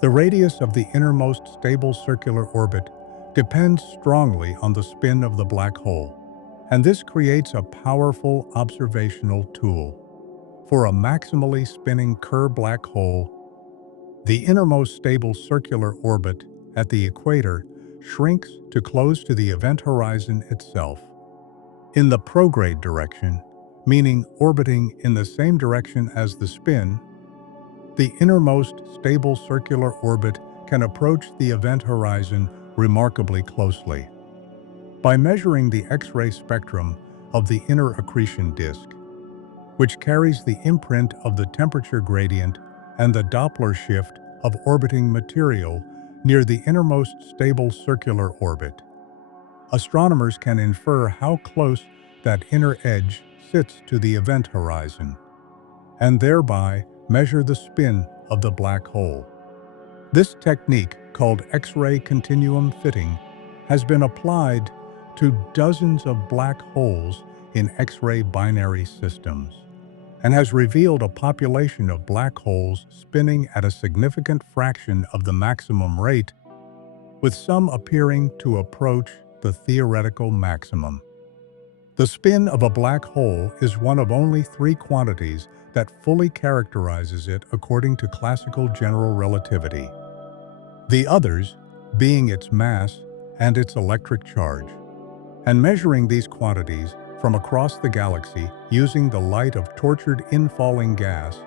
The radius of the innermost stable circular orbit depends strongly on the spin of the black hole, and this creates a powerful observational tool. For a maximally spinning Kerr black hole, the innermost stable circular orbit at the equator shrinks to close to the event horizon itself. In the prograde direction, meaning orbiting in the same direction as the spin, the innermost stable circular orbit can approach the event horizon remarkably closely. By measuring the X-ray spectrum of the inner accretion disk, which carries the imprint of the temperature gradient and the Doppler shift of orbiting material near the innermost stable circular orbit, astronomers can infer how close that inner edge sits to the event horizon, and thereby measure the spin of the black hole. This technique, called X-ray continuum fitting, has been applied to dozens of black holes in X-ray binary systems, and has revealed a population of black holes spinning at a significant fraction of the maximum rate, with some appearing to approach the theoretical maximum. The spin of a black hole is one of only 3 quantities that fully characterizes it according to classical general relativity, the others being its mass and its electric charge. And measuring these quantities from across the galaxy using the light of tortured infalling gas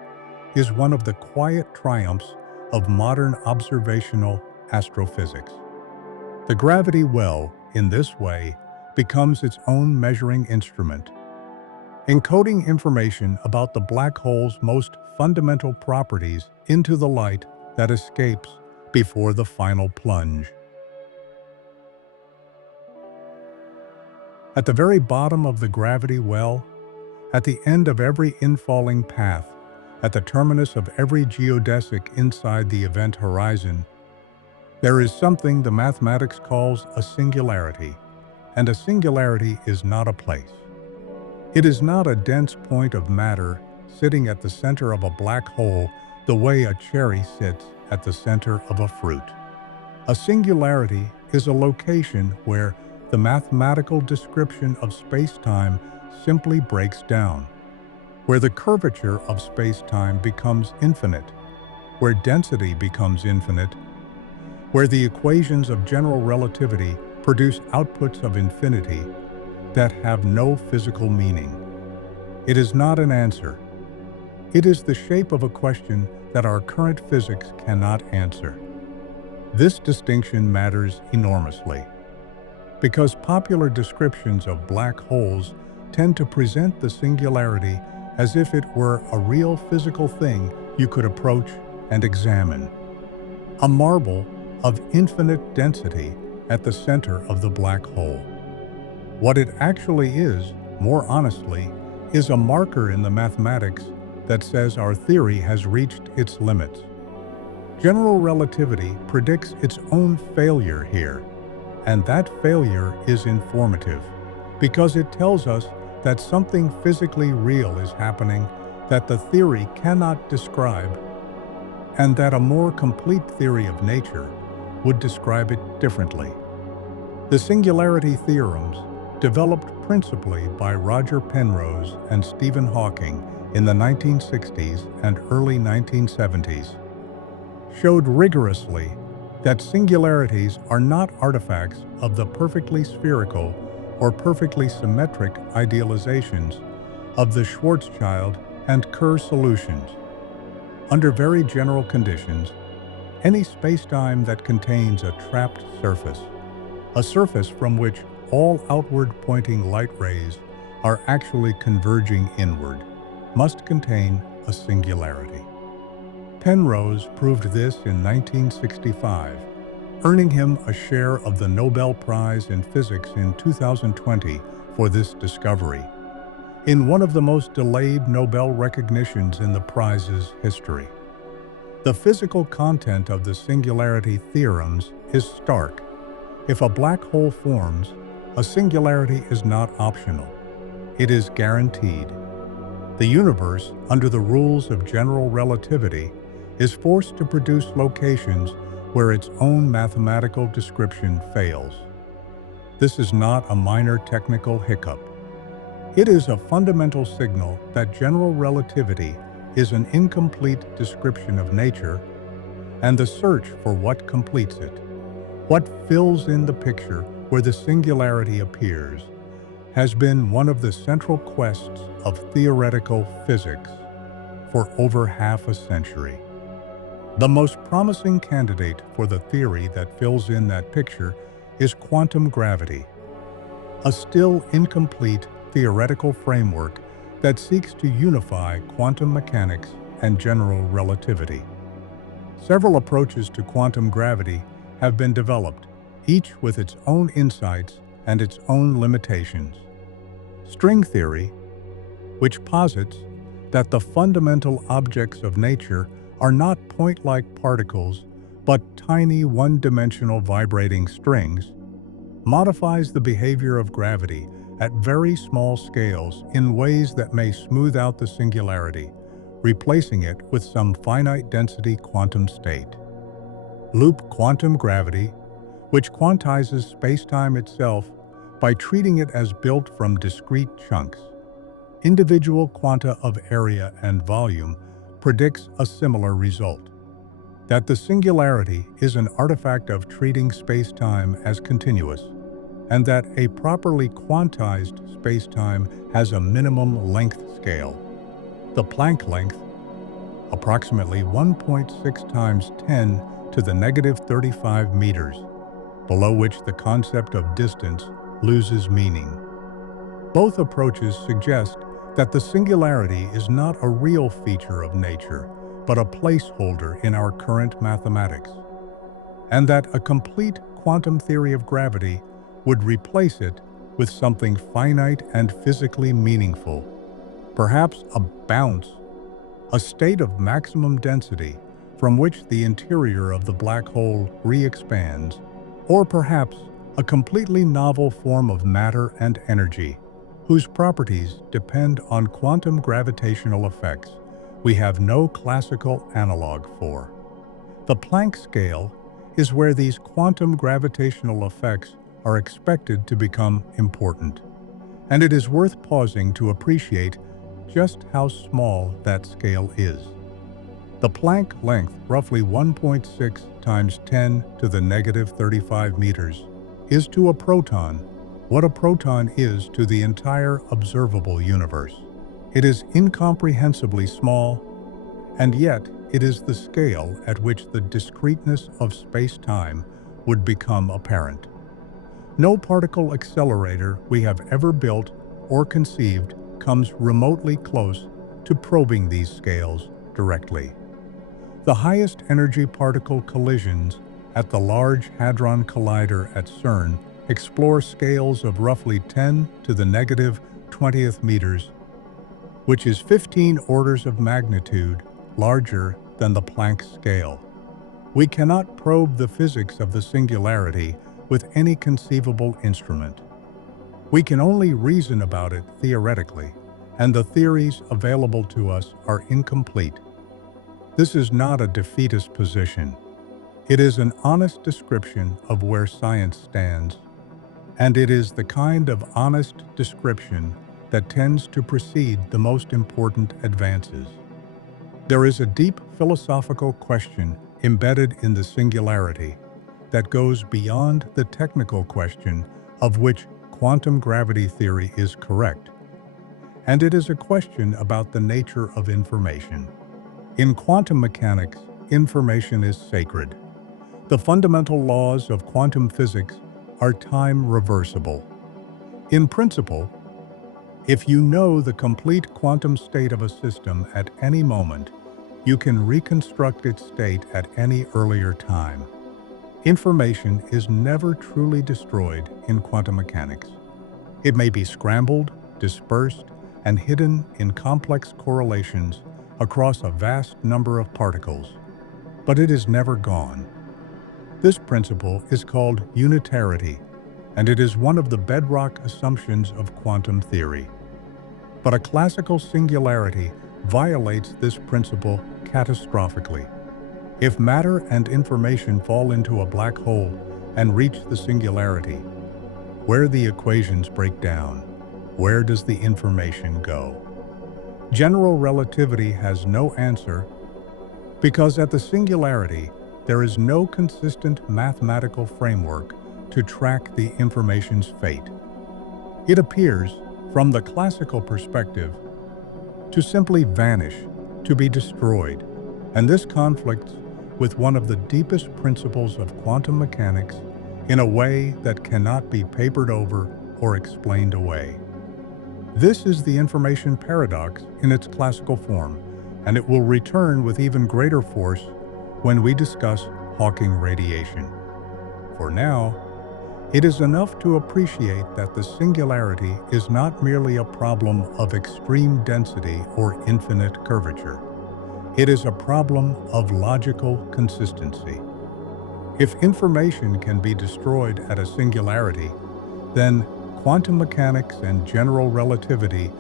is one of the quiet triumphs of modern observational astrophysics. The gravity well, in this way, becomes its own measuring instrument, encoding information about the black hole's most fundamental properties into the light that escapes before the final plunge. At the very bottom of the gravity well, at the end of every infalling path, at the terminus of every geodesic inside the event horizon, there is something the mathematics calls a singularity, and a singularity is not a place. It is not a dense point of matter sitting at the center of a black hole the way a cherry sits at the center of a fruit. A singularity is a location where the mathematical description of space-time simply breaks down, where the curvature of space-time becomes infinite, where density becomes infinite, where the equations of general relativity produce outputs of infinity that have no physical meaning. It is not an answer. It is the shape of a question that our current physics cannot answer. This distinction matters enormously, because popular descriptions of black holes tend to present the singularity as if it were a real physical thing you could approach and examine. A marble of infinite density at the center of the black hole. What it actually is, more honestly, is a marker in the mathematics that says our theory has reached its limits. General relativity predicts its own failure here, and that failure is informative because it tells us that something physically real is happening that the theory cannot describe, and that a more complete theory of nature would describe it differently. The singularity theorems, developed principally by Roger Penrose and Stephen Hawking in the 1960s and early 1970s, showed rigorously that singularities are not artifacts of the perfectly spherical or perfectly symmetric idealizations of the Schwarzschild and Kerr solutions. Under very general conditions, any spacetime that contains a trapped surface, a surface from which all outward-pointing light rays are actually converging inward, must contain a singularity. Penrose proved this in 1965, earning him a share of the Nobel Prize in Physics in 2020 for this discovery, in one of the most delayed Nobel recognitions in the prize's history. The physical content of the singularity theorems is stark. If a black hole forms, a singularity is not optional. It is guaranteed. The universe, under the rules of general relativity, is forced to produce locations where its own mathematical description fails. This is not a minor technical hiccup. It is a fundamental signal that general relativity is an incomplete description of nature, and the search for what completes it, what fills in the picture where the singularity appears, has been one of the central quests of theoretical physics for over half a century. The most promising candidate for the theory that fills in that picture is quantum gravity, a still incomplete theoretical framework that seeks to unify quantum mechanics and general relativity. Several approaches to quantum gravity have been developed, each with its own insights and its own limitations. String theory, which posits that the fundamental objects of nature are not point-like particles, but tiny one-dimensional vibrating strings, modifies the behavior of gravity at very small scales in ways that may smooth out the singularity, replacing it with some finite density quantum state. Loop quantum gravity, which quantizes spacetime itself by treating it as built from discrete chunks. Individual quanta of area and volume predicts a similar result, that the singularity is an artifact of treating spacetime as continuous, and that a properly quantized spacetime has a minimum length scale. The Planck length, approximately 1.6 times 10 to the negative 35 meters, below which the concept of distance loses meaning. Both approaches suggest that the singularity is not a real feature of nature, but a placeholder in our current mathematics. and that a complete quantum theory of gravity would replace it with something finite and physically meaningful, perhaps a bounce, a state of maximum density from which the interior of the black hole re-expands, or perhaps a completely novel form of matter and energy whose properties depend on quantum gravitational effects we have no classical analog for. The Planck scale is where these quantum gravitational effects are expected to become important, and it is worth pausing to appreciate just how small that scale is. The Planck length, roughly 1.6 times 10 to the negative 35 meters, is to a proton what a proton is to the entire observable universe. It is incomprehensibly small, and yet it is the scale at which the discreteness of space-time would become apparent. No particle accelerator we have ever built or conceived comes remotely close to probing these scales directly. The highest energy particle collisions at the Large Hadron Collider at CERN explore scales of roughly 10 to the negative 20th meters, which is 15 orders of magnitude larger than the Planck scale. We cannot probe the physics of the singularity with any conceivable instrument. We can only reason about it theoretically, and the theories available to us are incomplete. This is not a defeatist position. It is an honest description of where science stands, and it is the kind of honest description that tends to precede the most important advances. There is a deep philosophical question embedded in the singularity that goes beyond the technical question of which quantum gravity theory is correct, and it is a question about the nature of information. In quantum mechanics, information is sacred. The fundamental laws of quantum physics are time reversible. In principle, if you know the complete quantum state of a system at any moment, you can reconstruct its state at any earlier time. Information is never truly destroyed in quantum mechanics. It may be scrambled, dispersed, and hidden in complex correlations across a vast number of particles, but it is never gone. This principle is called unitarity, and it is one of the bedrock assumptions of quantum theory. But a classical singularity violates this principle catastrophically. If matter and information fall into a black hole and reach the singularity, where the equations break down, where does the information go? General relativity has no answer because at the singularity, there is no consistent mathematical framework to track the information's fate. It appears, from the classical perspective, to simply vanish, to be destroyed, and this conflicts with one of the deepest principles of quantum mechanics in a way that cannot be papered over or explained away. This is the information paradox in its classical form, and it will return with even greater force when we discuss Hawking radiation. For now, it is enough to appreciate that the singularity is not merely a problem of extreme density or infinite curvature. It is a problem of logical consistency. If information can be destroyed at a singularity, then quantum mechanics and general relativity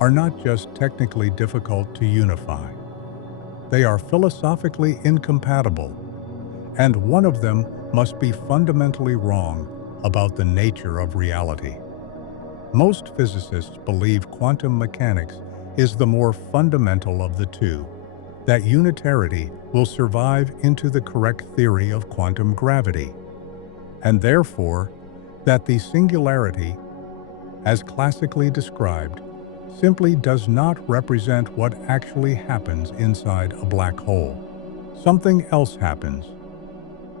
are not just technically difficult to unify. They are philosophically incompatible, and one of them must be fundamentally wrong about the nature of reality. Most physicists believe quantum mechanics is the more fundamental of the two, that unitarity will survive into the correct theory of quantum gravity, and therefore that the singularity, as classically described, simply does not represent what actually happens inside a black hole. Something else happens,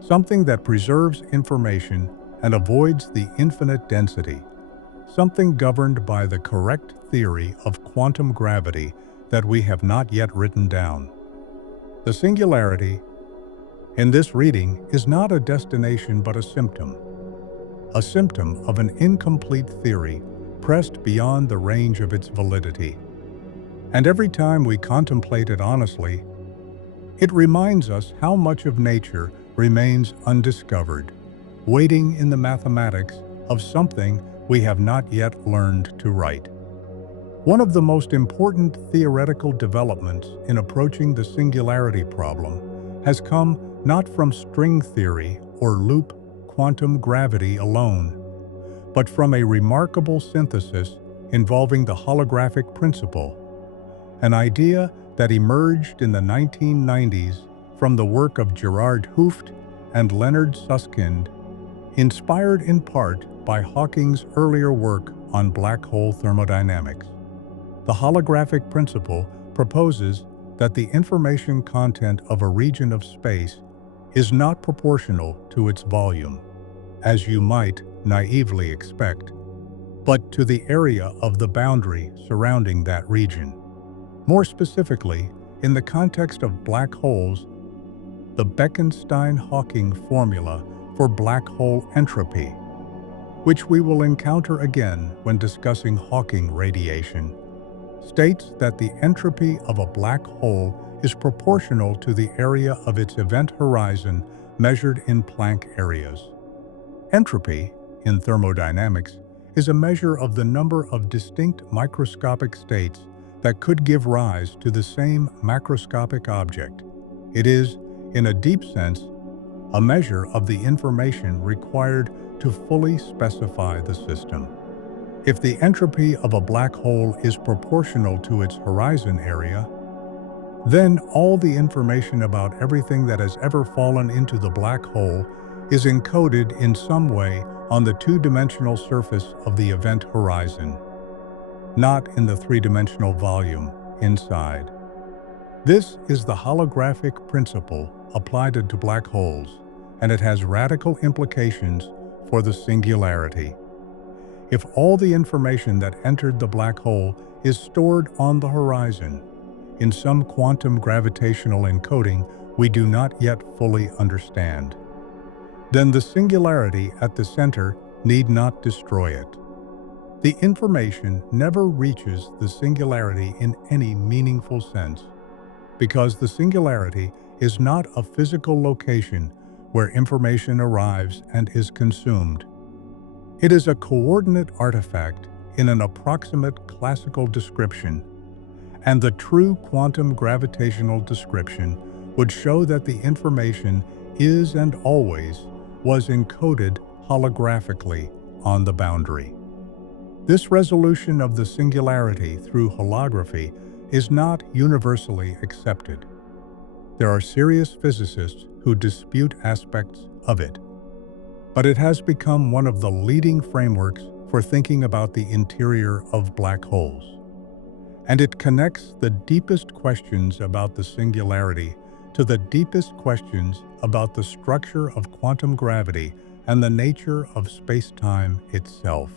something that preserves information and avoids the infinite density, something governed by the correct theory of quantum gravity that we have not yet written down. The singularity, in this reading is not a destination but a symptom of an incomplete theory pressed beyond the range of its validity. And every time we contemplate it honestly, it reminds us how much of nature remains undiscovered, waiting in the mathematics of something we have not yet learned to write. One of the most important theoretical developments in approaching the singularity problem has come not from string theory or loop quantum gravity alone, but from a remarkable synthesis involving the holographic principle, an idea that emerged in the 1990s from the work of Gerard Hooft and Leonard Susskind, inspired in part by Hawking's earlier work on black hole thermodynamics. The holographic principle proposes that the information content of a region of space is not proportional to its volume, as you might naively expect, but to the area of the boundary surrounding that region. More specifically, in the context of black holes, the Bekenstein-Hawking formula for black hole entropy, which we will encounter again when discussing Hawking radiation, states that the entropy of a black hole is proportional to the area of its event horizon measured in Planck areas. Entropy, in thermodynamics, is a measure of the number of distinct microscopic states that could give rise to the same macroscopic object. It is, in a deep sense, a measure of the information required to fully specify the system. If the entropy of a black hole is proportional to its horizon area, then all the information about everything that has ever fallen into the black hole is encoded in some way on the two-dimensional surface of the event horizon, not in the three-dimensional volume inside. This is the holographic principle applied to black holes, and it has radical implications for the singularity. If all the information that entered the black hole is stored on the horizon, in some quantum gravitational encoding we do not yet fully understand, then the singularity at the center need not destroy it. The information never reaches the singularity in any meaningful sense, because the singularity is not a physical location where information arrives and is consumed. It is a coordinate artifact in an approximate classical description, and the true quantum gravitational description would show that the information is and always was encoded holographically on the boundary. This resolution of the singularity through holography is not universally accepted. There are serious physicists who dispute aspects of it, but it has become one of the leading frameworks for thinking about the interior of black holes. And it connects the deepest questions about the singularity to the deepest questions about the structure of quantum gravity and the nature of space-time itself.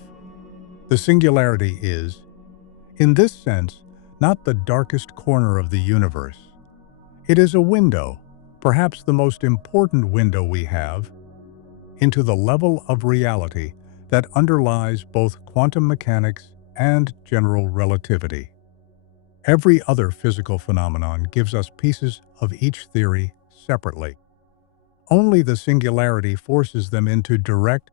The singularity is, in this sense, not the darkest corner of the universe. It is a window, perhaps the most important window we have, into the level of reality that underlies both quantum mechanics and general relativity. Every other physical phenomenon gives us pieces of each theory separately. Only the singularity forces them into direct,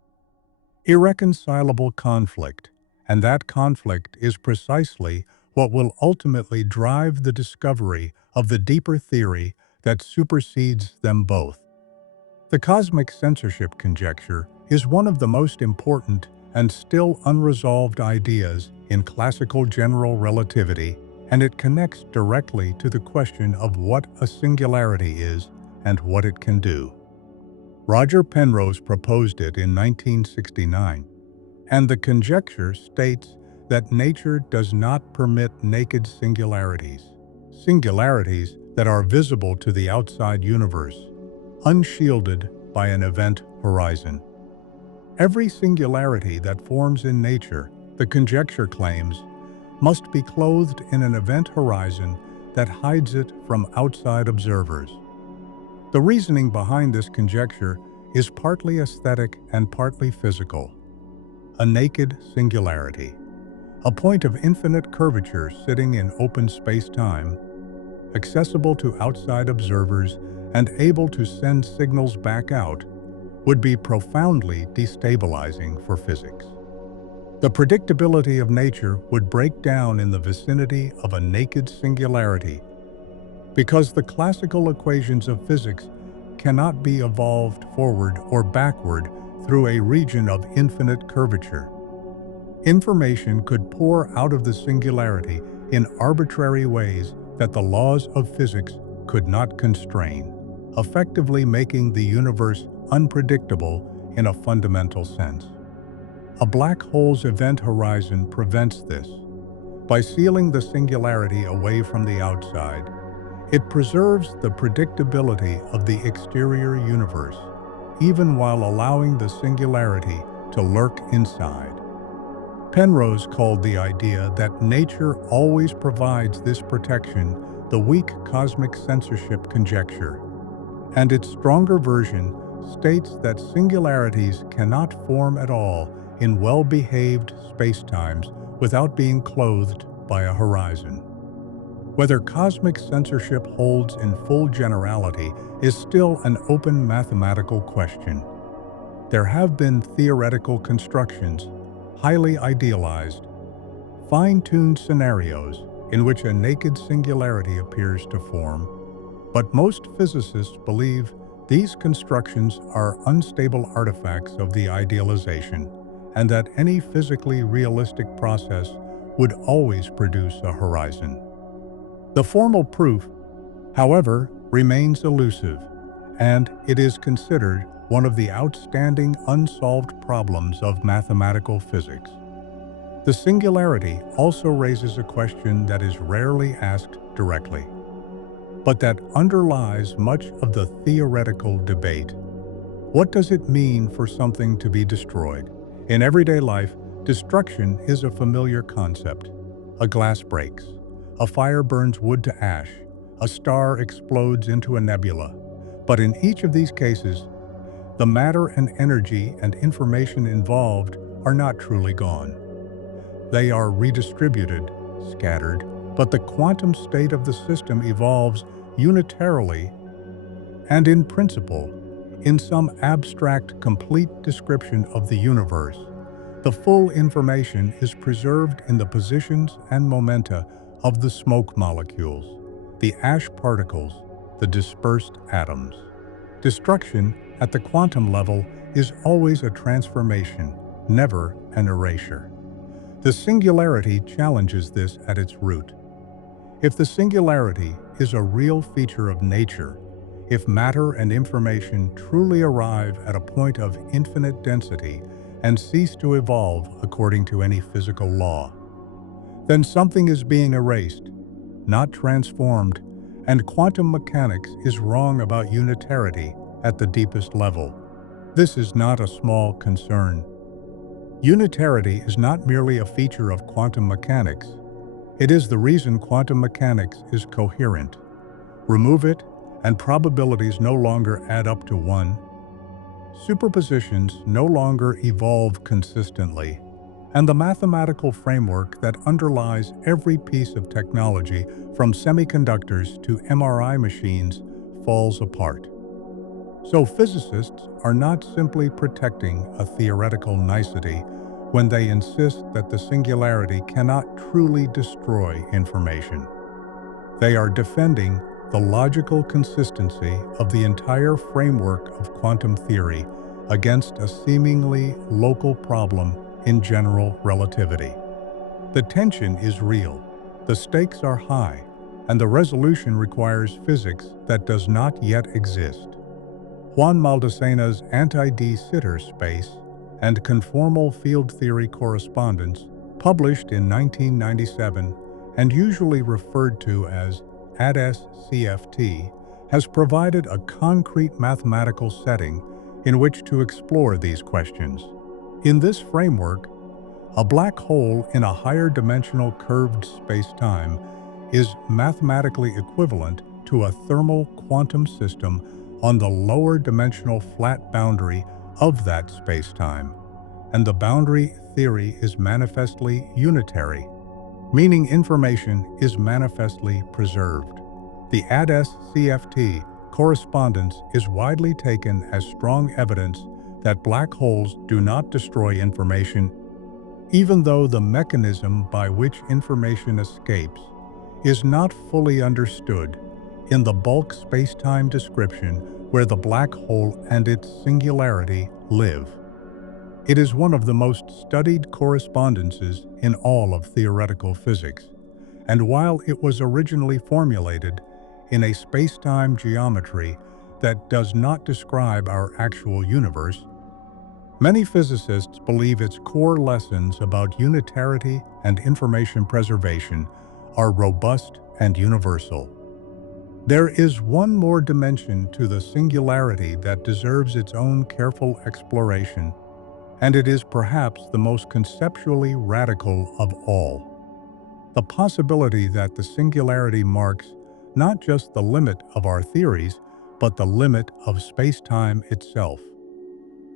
irreconcilable conflict, and that conflict is precisely what will ultimately drive the discovery of the deeper theory that supersedes them both. The cosmic censorship conjecture is one of the most important and still unresolved ideas in classical general relativity, and it connects directly to the question of what a singularity is and what it can do. Roger Penrose proposed it in 1969, and the conjecture states that nature does not permit naked singularities, singularities that are visible to the outside universe, unshielded by an event horizon. Every singularity that forms in nature, the conjecture claims, must be clothed in an event horizon that hides it from outside observers. The reasoning behind this conjecture is partly aesthetic and partly physical. A naked singularity, a point of infinite curvature sitting in open space-time, accessible to outside observers and able to send signals back out, would be profoundly destabilizing for physics. The predictability of nature would break down in the vicinity of a naked singularity because the classical equations of physics cannot be evolved forward or backward through a region of infinite curvature. Information could pour out of the singularity in arbitrary ways that the laws of physics could not constrain, effectively making the universe unpredictable in a fundamental sense. A black hole's event horizon prevents this. By sealing the singularity away from the outside, it preserves the predictability of the exterior universe, even while allowing the singularity to lurk inside. Penrose called the idea that nature always provides this protection the weak cosmic censorship conjecture, and its stronger version states that singularities cannot form at all in well-behaved spacetimes without being clothed by a horizon. Whether cosmic censorship holds in full generality is still an open mathematical question. There have been theoretical constructions, highly idealized, fine-tuned scenarios in which a naked singularity appears to form, but most physicists believe these constructions are unstable artifacts of the idealization, and that any physically realistic process would always produce a horizon. The formal proof, however, remains elusive, and it is considered one of the outstanding unsolved problems of mathematical physics. The singularity also raises a question that is rarely asked directly, but that underlies much of the theoretical debate. What does it mean for something to be destroyed? In everyday life, destruction is a familiar concept. A glass breaks. A fire burns wood to ash. A star explodes into a nebula. But in each of these cases, the matter and energy and information involved are not truly gone. They are redistributed, scattered, but the quantum state of the system evolves unitarily and in principle, in some abstract, complete description of the universe. The full information is preserved in the positions and momenta of the smoke molecules, the ash particles, the dispersed atoms. Destruction at the quantum level is always a transformation, never an erasure. The singularity challenges this at its root. If the singularity is a real feature of nature, if matter and information truly arrive at a point of infinite density and cease to evolve according to any physical law, then something is being erased, not transformed, and quantum mechanics is wrong about unitarity at the deepest level. This is not a small concern. Unitarity is not merely a feature of quantum mechanics. It is the reason quantum mechanics is coherent. Remove it, and probabilities no longer add up to 1. Superpositions no longer evolve consistently, and the mathematical framework that underlies every piece of technology, from semiconductors to MRI machines, falls apart. So physicists are not simply protecting a theoretical nicety when they insist that the singularity cannot truly destroy information. They are defending the logical consistency of the entire framework of quantum theory against a seemingly local problem in general relativity. The tension is real, the stakes are high, and the resolution requires physics that does not yet exist. Juan Maldacena's anti-de Sitter space and conformal field theory correspondence, published in 1997 and usually referred to as ADS-CFT, has provided a concrete mathematical setting in which to explore these questions. In this framework, a black hole in a higher dimensional curved space-time is mathematically equivalent to a thermal quantum system on the lower dimensional flat boundary of that space-time, and the boundary theory is manifestly unitary, meaning information is manifestly preserved. The ADS-CFT correspondence is widely taken as strong evidence that black holes do not destroy information, even though the mechanism by which information escapes is not fully understood. In the bulk spacetime description where the black hole and its singularity live. It is one of the most studied correspondences in all of theoretical physics, and while it was originally formulated in a spacetime geometry that does not describe our actual universe, many physicists believe its core lessons about unitarity and information preservation are robust and universal. There is one more dimension to the singularity that deserves its own careful exploration, and it is perhaps the most conceptually radical of all. The possibility that the singularity marks not just the limit of our theories, but the limit of space-time itself.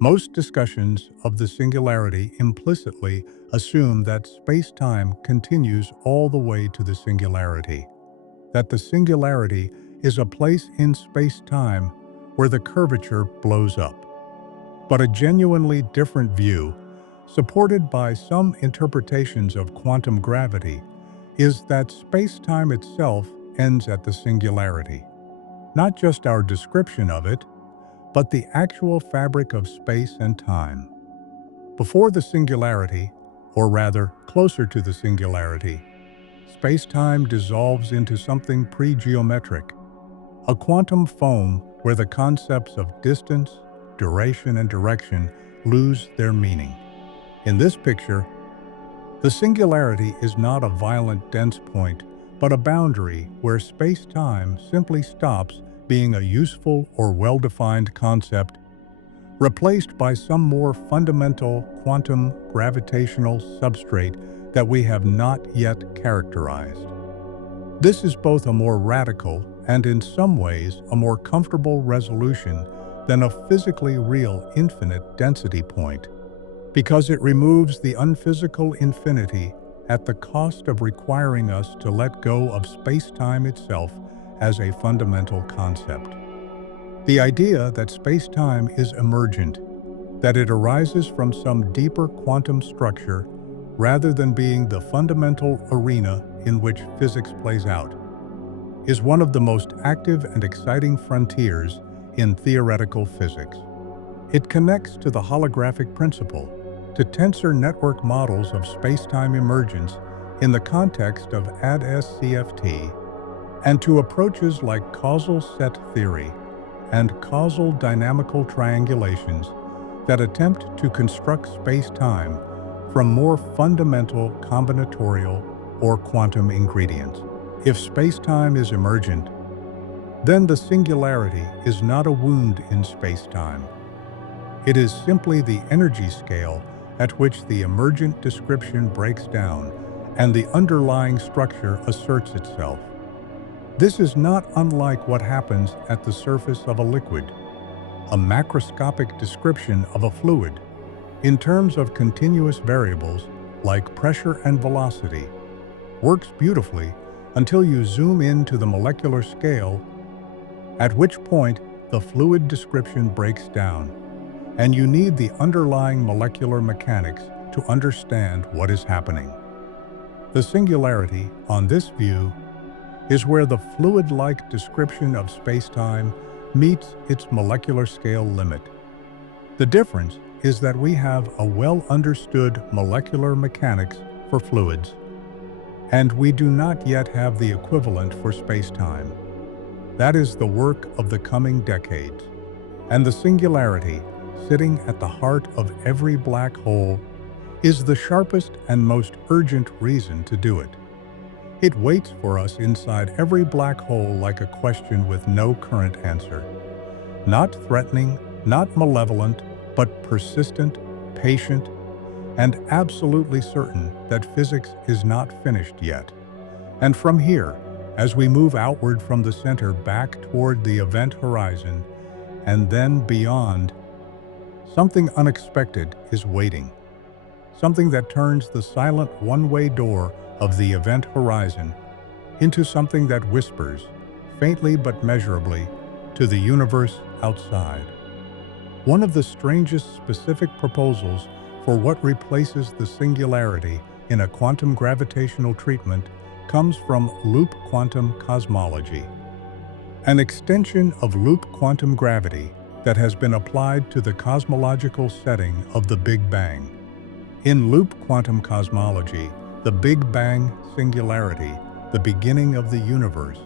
Most discussions of the singularity implicitly assume that space-time continues all the way to the singularity, that the singularity is a place in space-time where the curvature blows up. But a genuinely different view, supported by some interpretations of quantum gravity, is that space-time itself ends at the singularity. Not just our description of it, but the actual fabric of space and time. Before the singularity, or rather closer to the singularity, space-time dissolves into something pre-geometric, a quantum foam where the concepts of distance, duration, and direction lose their meaning. In this picture, the singularity is not a violent dense point, but a boundary where space-time simply stops being a useful or well-defined concept, replaced by some more fundamental quantum gravitational substrate that we have not yet characterized. This is both a more radical and in some ways a more comfortable resolution than a physically real infinite density point, because it removes the unphysical infinity at the cost of requiring us to let go of space-time itself as a fundamental concept. The idea that space-time is emergent, that it arises from some deeper quantum structure rather than being the fundamental arena in which physics plays out, is one of the most active and exciting frontiers in theoretical physics. It connects to the holographic principle, to tensor network models of space-time emergence in the context of ADS-CFT, and to approaches like causal set theory and causal dynamical triangulations that attempt to construct space-time from more fundamental combinatorial or quantum ingredients. If space-time is emergent, then the singularity is not a wound in space-time. It is simply the energy scale at which the emergent description breaks down and the underlying structure asserts itself. This is not unlike what happens at the surface of a liquid, a macroscopic description of a fluid, in terms of continuous variables like pressure and velocity, works beautifully until you zoom into the molecular scale, at which point the fluid description breaks down, and you need the underlying molecular mechanics to understand what is happening. The singularity, on this view, is where the fluid-like description of space-time meets its molecular scale limit. The difference is that we have a well-understood molecular mechanics for fluids, and we do not yet have the equivalent for space-time. That is the work of the coming decades, and the singularity, sitting at the heart of every black hole, is the sharpest and most urgent reason to do it. It waits for us inside every black hole like a question with no current answer. Not threatening, not malevolent, but persistent, patient, and absolutely certain that physics is not finished yet. And from here, as we move outward from the center back toward the event horizon, and then beyond, something unexpected is waiting. Something that turns the silent one-way door of the event horizon into something that whispers, faintly but measurably, to the universe outside. One of the strangest specific proposals for what replaces the singularity in a quantum gravitational treatment comes from loop quantum cosmology, an extension of loop quantum gravity that has been applied to the cosmological setting of the Big Bang. In loop quantum cosmology, the Big Bang singularity, the beginning of the universe,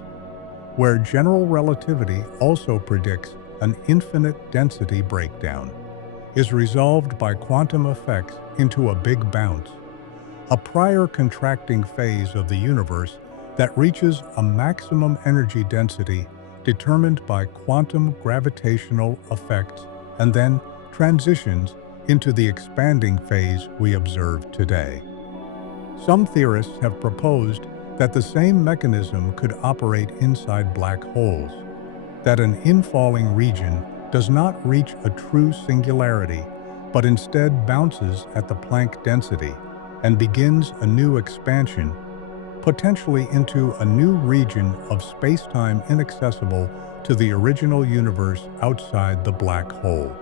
where general relativity also predicts an infinite density breakdown, is resolved by quantum effects into a big bounce, a prior contracting phase of the universe that reaches a maximum energy density determined by quantum gravitational effects and then transitions into the expanding phase we observe today. Some theorists have proposed that the same mechanism could operate inside black holes, that an infalling region does not reach a true singularity, but instead bounces at the Planck density and begins a new expansion, potentially into a new region of space-time inaccessible to the original universe outside the black hole.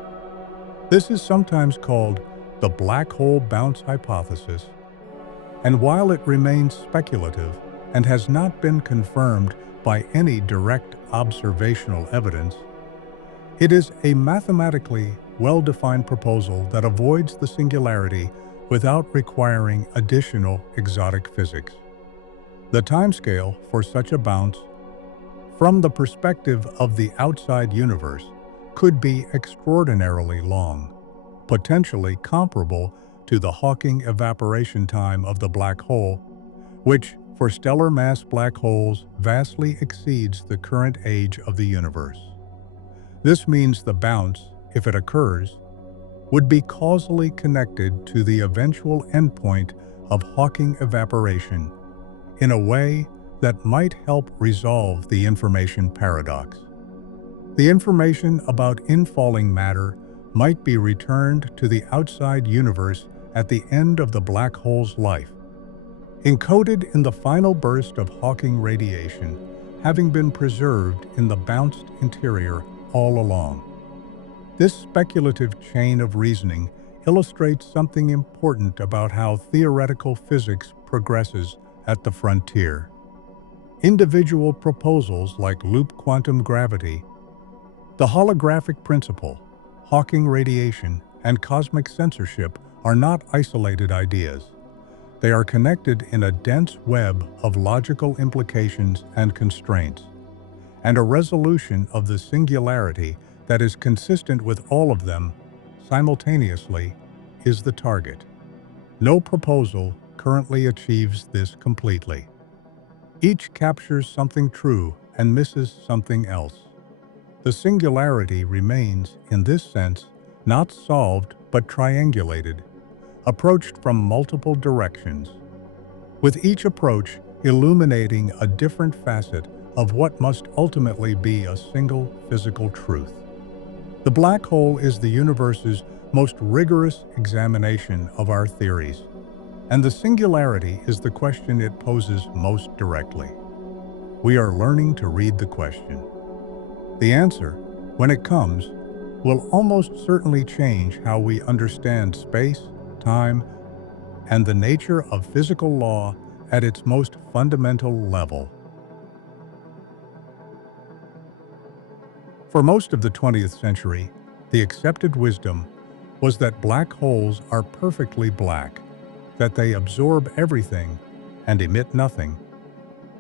This is sometimes called the black hole bounce hypothesis, and while it remains speculative and has not been confirmed by any direct observational evidence, it is a mathematically well-defined proposal that avoids the singularity without requiring additional exotic physics. The timescale for such a bounce, from the perspective of the outside universe, could be extraordinarily long, potentially comparable to the Hawking evaporation time of the black hole, which, for stellar mass black holes, vastly exceeds the current age of the universe. This means the bounce, if it occurs, would be causally connected to the eventual endpoint of Hawking evaporation in a way that might help resolve the information paradox. The information about infalling matter might be returned to the outside universe at the end of the black hole's life, encoded in the final burst of Hawking radiation, having been preserved in the bounced interior all along. This speculative chain of reasoning illustrates something important about how theoretical physics progresses at the frontier. Individual proposals like loop quantum gravity, the holographic principle, Hawking radiation, and cosmic censorship are not isolated ideas. They are connected in a dense web of logical implications and constraints, and a resolution of the singularity that is consistent with all of them simultaneously is the target. No proposal currently achieves this completely. Each captures something true and misses something else. The singularity remains, in this sense, not solved but triangulated, approached from multiple directions, with each approach illuminating a different facet of what must ultimately be a single physical truth. The black hole is the universe's most rigorous examination of our theories, and the singularity is the question it poses most directly. We are learning to read the question. The answer, when it comes, will almost certainly change how we understand space, time, and the nature of physical law at its most fundamental level. For most of the 20th century, the accepted wisdom was that black holes are perfectly black, that they absorb everything and emit nothing,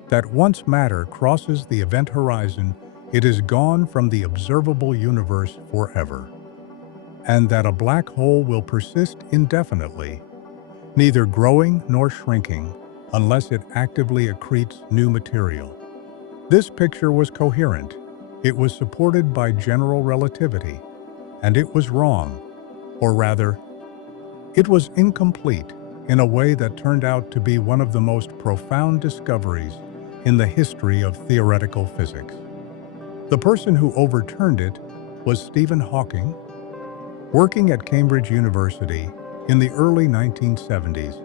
that once matter crosses the event horizon, it is gone from the observable universe forever, and that a black hole will persist indefinitely, neither growing nor shrinking, unless it actively accretes new material. This picture was coherent, it was supported by general relativity, and it was wrong, or rather, it was incomplete in a way that turned out to be one of the most profound discoveries in the history of theoretical physics. The person who overturned it was Stephen Hawking, working at Cambridge University in the early 1970s,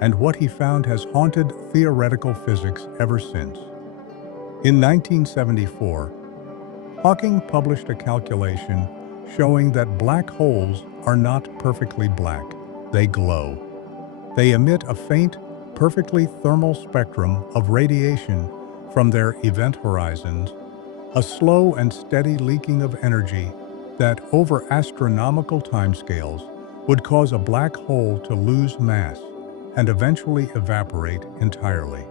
and what he found has haunted theoretical physics ever since. In 1974, Hawking published a calculation showing that black holes are not perfectly black. They glow. They emit a faint, perfectly thermal spectrum of radiation from their event horizons, a slow and steady leaking of energy that, over astronomical timescales, would cause a black hole to lose mass and eventually evaporate entirely.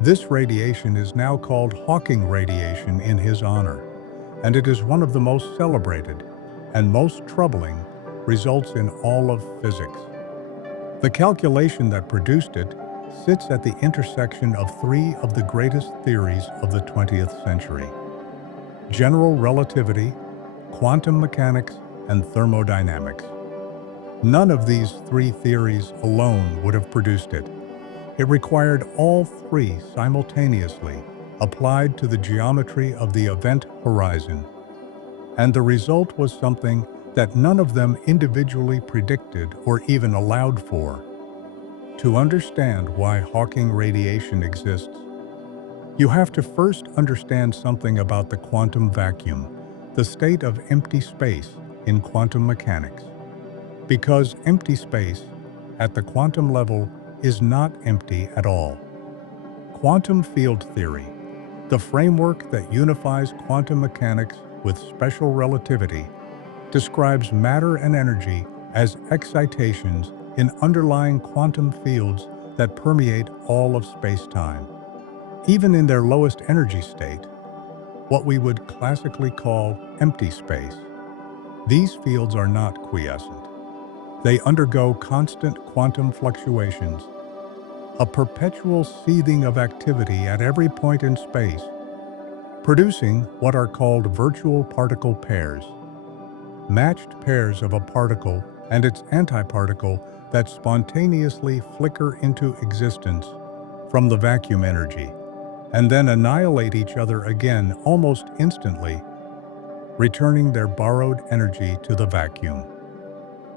This radiation is now called Hawking radiation in his honor, and it is one of the most celebrated and most troubling results in all of physics. The calculation that produced it sits at the intersection of three of the greatest theories of the 20th century: general relativity, quantum mechanics, and thermodynamics. None of these three theories alone would have produced it. It required all three simultaneously applied to the geometry of the event horizon, and the result was something that none of them individually predicted or even allowed for. To understand why Hawking radiation exists, you have to first understand something about the quantum vacuum, the state of empty space in quantum mechanics. Because empty space, at the quantum level, is not empty at all. Quantum field theory, the framework that unifies quantum mechanics with special relativity, describes matter and energy as excitations in underlying quantum fields that permeate all of space-time. Even in their lowest energy state, what we would classically call empty space, these fields are not quiescent. They undergo constant quantum fluctuations, a perpetual seething of activity at every point in space, producing what are called virtual particle pairs, matched pairs of a particle and its antiparticle that spontaneously flicker into existence from the vacuum energy, and then annihilate each other again almost instantly, returning their borrowed energy to the vacuum.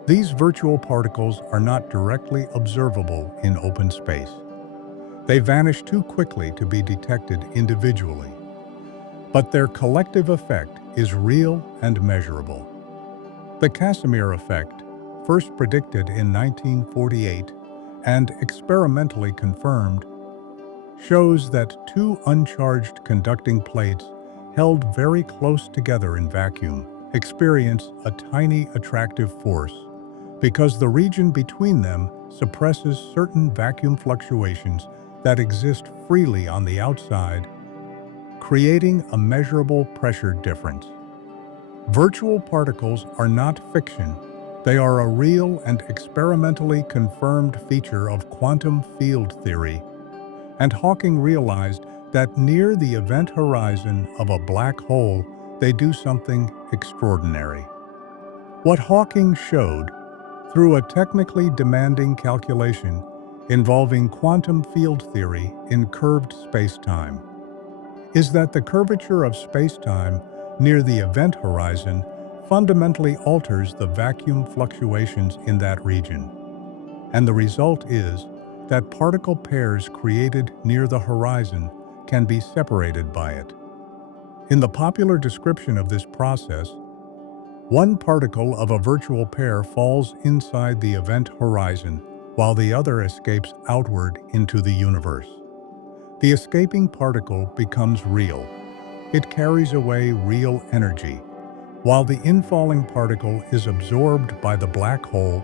These virtual particles are not directly observable in open space. They vanish too quickly to be detected individually, but their collective effect is real and measurable. The Casimir effect, first predicted in 1948 and experimentally confirmed, shows that two uncharged conducting plates held very close together in vacuum experience a tiny attractive force because the region between them suppresses certain vacuum fluctuations that exist freely on the outside, creating a measurable pressure difference. Virtual particles are not fiction. They are a real and experimentally confirmed feature of quantum field theory, and Hawking realized that near the event horizon of a black hole, they do something extraordinary. What Hawking showed, through a technically demanding calculation involving quantum field theory in curved spacetime, is that the curvature of spacetime near the event horizon fundamentally alters the vacuum fluctuations in that region. And the result is that particle pairs created near the horizon can be separated by it. In the popular description of this process, one particle of a virtual pair falls inside the event horizon while the other escapes outward into the universe. The escaping particle becomes real. It carries away real energy, while the infalling particle is absorbed by the black hole,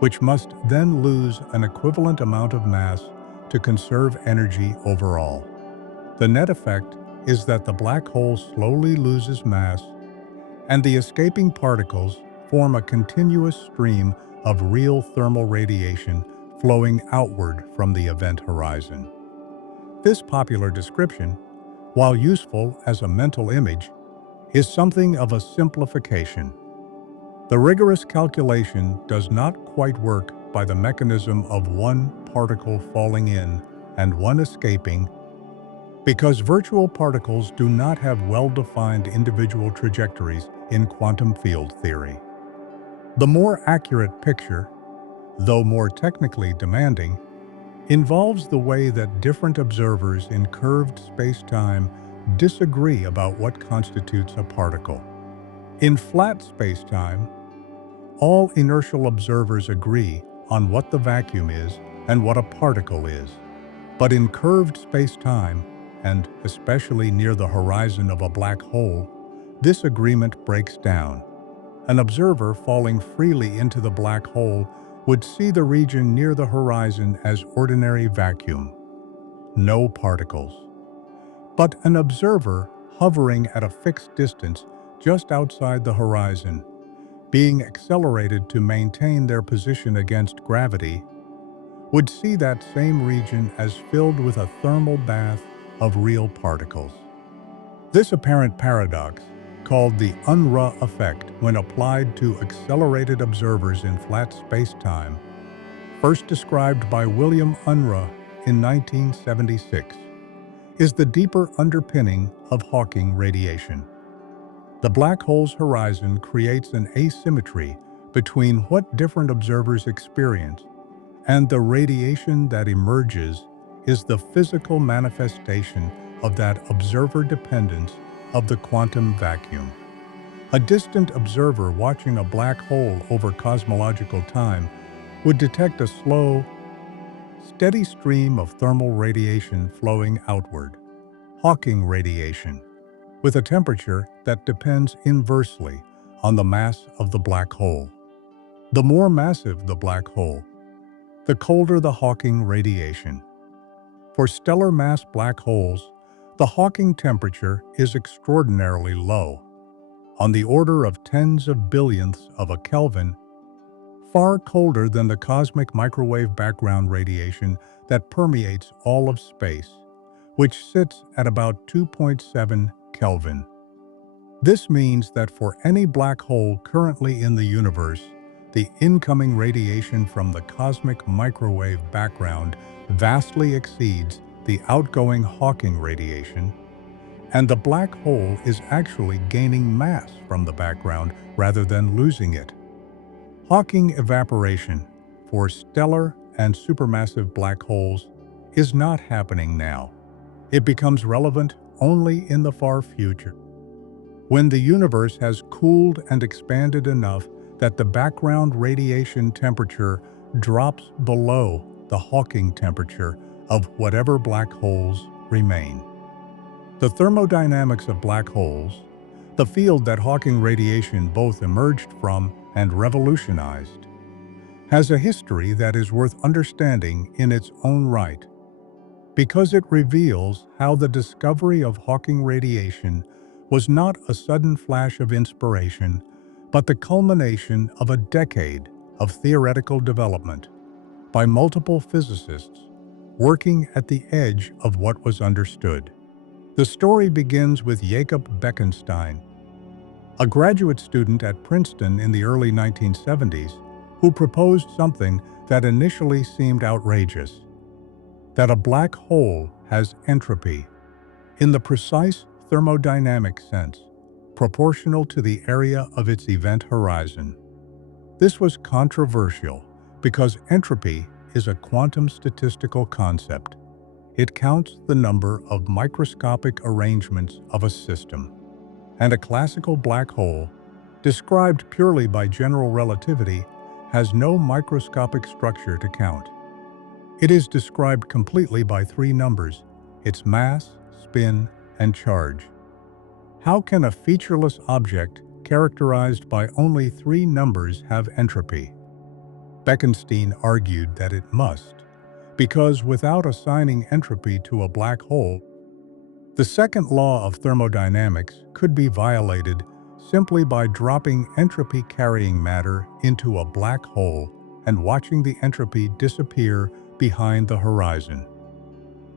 which must then lose an equivalent amount of mass to conserve energy overall. The net effect is that the black hole slowly loses mass, and the escaping particles form a continuous stream of real thermal radiation flowing outward from the event horizon. This popular description, while useful as a mental image, is something of a simplification. The rigorous calculation does not quite work by the mechanism of one particle falling in and one escaping, Because virtual particles do not have well-defined individual trajectories in quantum field theory. The more accurate picture, though more technically demanding, involves the way that different observers in curved space-time disagree about what constitutes a particle. In flat spacetime, all inertial observers agree on what the vacuum is and what a particle is. But in curved spacetime, and especially near the horizon of a black hole, this agreement breaks down. An observer falling freely into the black hole would see the region near the horizon as ordinary vacuum, no particles. But an observer hovering at a fixed distance just outside the horizon, being accelerated to maintain their position against gravity, would see that same region as filled with a thermal bath of real particles. This apparent paradox, called the unravel effect when applied to accelerated observers in flat spacetime, first described by William Unruh in 1976, is the deeper underpinning of Hawking radiation. The black hole's horizon creates an asymmetry between what different observers experience, and the radiation that emerges is the physical manifestation of that observer dependence of the quantum vacuum. A distant observer watching a black hole over cosmological time would detect a slow, steady stream of thermal radiation flowing outward, Hawking radiation, with a temperature that depends inversely on the mass of the black hole. The more massive the black hole, the colder the Hawking radiation. For stellar mass black holes, the Hawking temperature is extraordinarily low, on the order of tens of billionths of a Kelvin, far colder than the cosmic microwave background radiation that permeates all of space, which sits at about 2.7 Kelvin. This means that for any black hole currently in the universe, the incoming radiation from the cosmic microwave background vastly exceeds the outgoing Hawking radiation, and the black hole is actually gaining mass from the background rather than losing it. Hawking evaporation for stellar and supermassive black holes is not happening now. It becomes relevant only in the far future, when the universe has cooled and expanded enough that the background radiation temperature drops below the Hawking temperature of whatever black holes remain. The thermodynamics of black holes, the field that Hawking radiation both emerged from and revolutionized, has a history that is worth understanding in its own right, because it reveals how the discovery of Hawking radiation was not a sudden flash of inspiration, but the culmination of a decade of theoretical development by multiple physicists working at the edge of what was understood. The story begins with Jacob Bekenstein, a graduate student at Princeton in the early 1970s, who proposed something that initially seemed outrageous: that a black hole has entropy, in the precise thermodynamic sense, proportional to the area of its event horizon. This was controversial because entropy is a quantum statistical concept. It counts the number of microscopic arrangements of a system, and a classical black hole, described purely by general relativity, has no microscopic structure to count. It is described completely by three numbers: its mass, spin, and charge. How can a featureless object characterized by only three numbers have entropy? Bekenstein argued that it must, because without assigning entropy to a black hole, the second law of thermodynamics could be violated simply by dropping entropy-carrying matter into a black hole and watching the entropy disappear behind the horizon.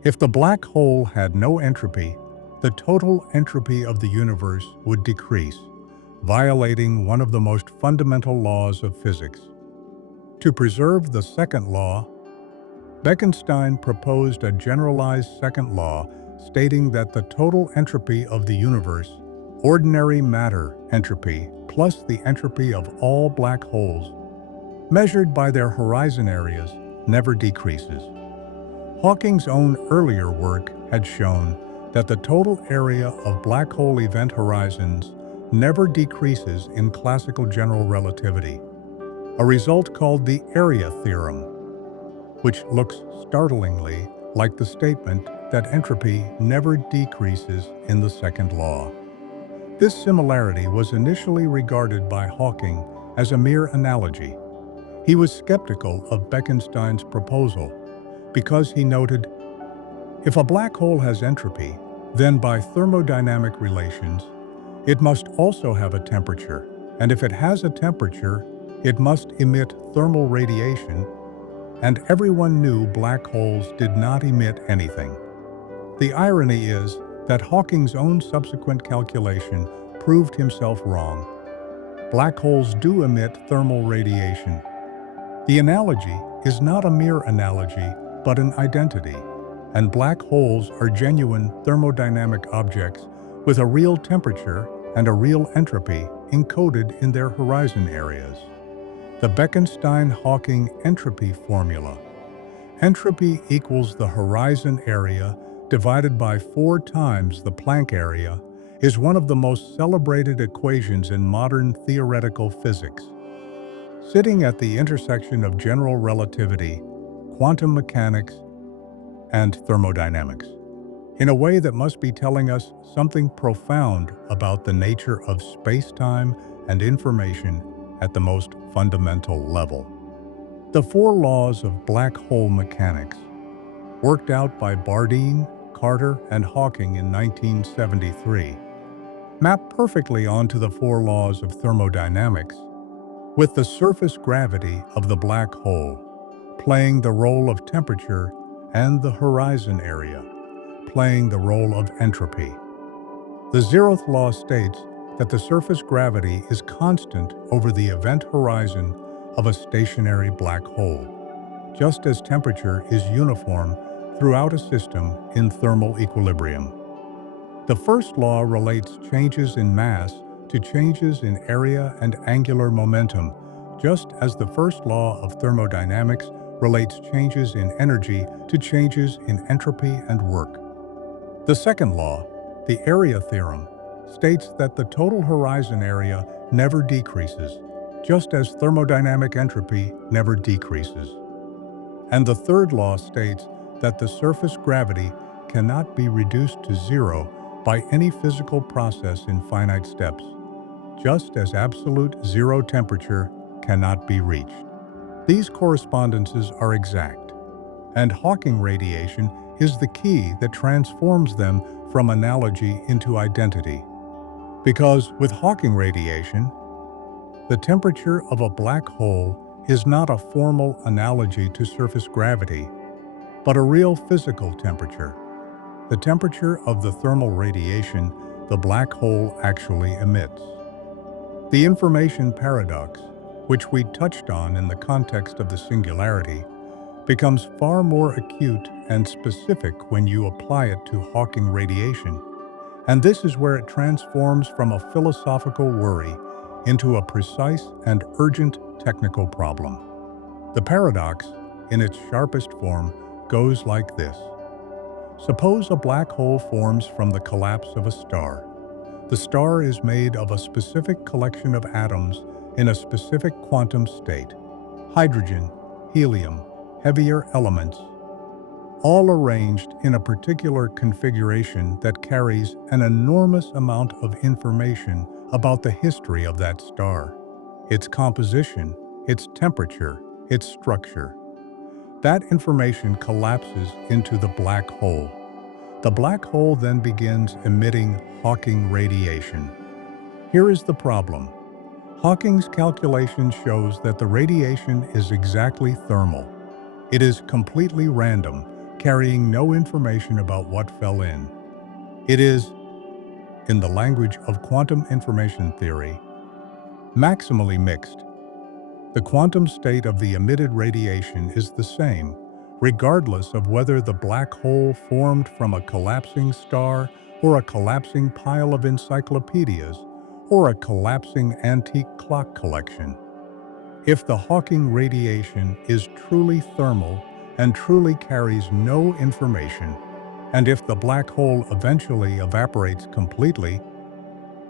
If the black hole had no entropy, the total entropy of the universe would decrease, violating one of the most fundamental laws of physics. To preserve the second law, Bekenstein proposed a generalized second law stating that the total entropy of the universe, ordinary matter entropy plus the entropy of all black holes, measured by their horizon areas, never decreases. Hawking's own earlier work had shown that the total area of black hole event horizons never decreases in classical general relativity, a result called the area theorem, which looks startlingly like the statement that entropy never decreases in the second law. This similarity was initially regarded by Hawking as a mere analogy. He was skeptical of Bekenstein's proposal because he noted, if a black hole has entropy, then by thermodynamic relations, it must also have a temperature, and if it has a temperature, it must emit thermal radiation, and everyone knew black holes did not emit anything. The irony is that Hawking's own subsequent calculation proved himself wrong. Black holes do emit thermal radiation. The analogy is not a mere analogy, but an identity, and black holes are genuine thermodynamic objects with a real temperature and a real entropy encoded in their horizon areas. The Bekenstein-Hawking entropy formula. Entropy equals the horizon area divided by 4 times the Planck area is one of the most celebrated equations in modern theoretical physics. Sitting at the intersection of general relativity, quantum mechanics, and thermodynamics, in a way that must be telling us something profound about the nature of space-time and information at the most fundamental level. The 4 laws of black hole mechanics, worked out by Bardeen, Carter, and Hawking in 1973, map perfectly onto the 4 laws of thermodynamics, with the surface gravity of the black hole playing the role of temperature and the horizon area playing the role of entropy. The 0th law states that the surface gravity is constant over the event horizon of a stationary black hole, just as temperature is uniform throughout a system in thermal equilibrium. The 1st law relates changes in mass to changes in area and angular momentum, just as the 1st law of thermodynamics relates changes in energy to changes in entropy and work. The 2nd law, the area theorem, states that the total horizon area never decreases, just as thermodynamic entropy never decreases. And the 3rd law states that the surface gravity cannot be reduced to 0 by any physical process in finite steps, just as absolute 0 temperature cannot be reached. These correspondences are exact, and Hawking radiation is the key that transforms them from analogy into identity. Because with Hawking radiation, the temperature of a black hole is not a formal analogy to surface gravity, but a real physical temperature, the temperature of the thermal radiation the black hole actually emits. The information paradox, which we touched on in the context of the Singularity, becomes far more acute and specific when you apply it to Hawking radiation, and this is where it transforms from a philosophical worry into a precise and urgent technical problem. The paradox, in its sharpest form, goes like this. Suppose a black hole forms from the collapse of a star. The star is made of a specific collection of atoms in a specific quantum state: hydrogen, helium, heavier elements, all arranged in a particular configuration that carries an enormous amount of information about the history of that star, its composition, its temperature, its structure. That information collapses into the black hole. The black hole then begins emitting Hawking radiation. Here is the problem. Hawking's calculation shows that the radiation is exactly thermal. It is completely random, carrying no information about what fell in. It is, in the language of quantum information theory, maximally mixed. The quantum state of the emitted radiation is the same, regardless of whether the black hole formed from a collapsing star or a collapsing pile of encyclopedias or a collapsing antique clock collection. If the Hawking radiation is truly thermal and truly carries no information, and if the black hole eventually evaporates completely,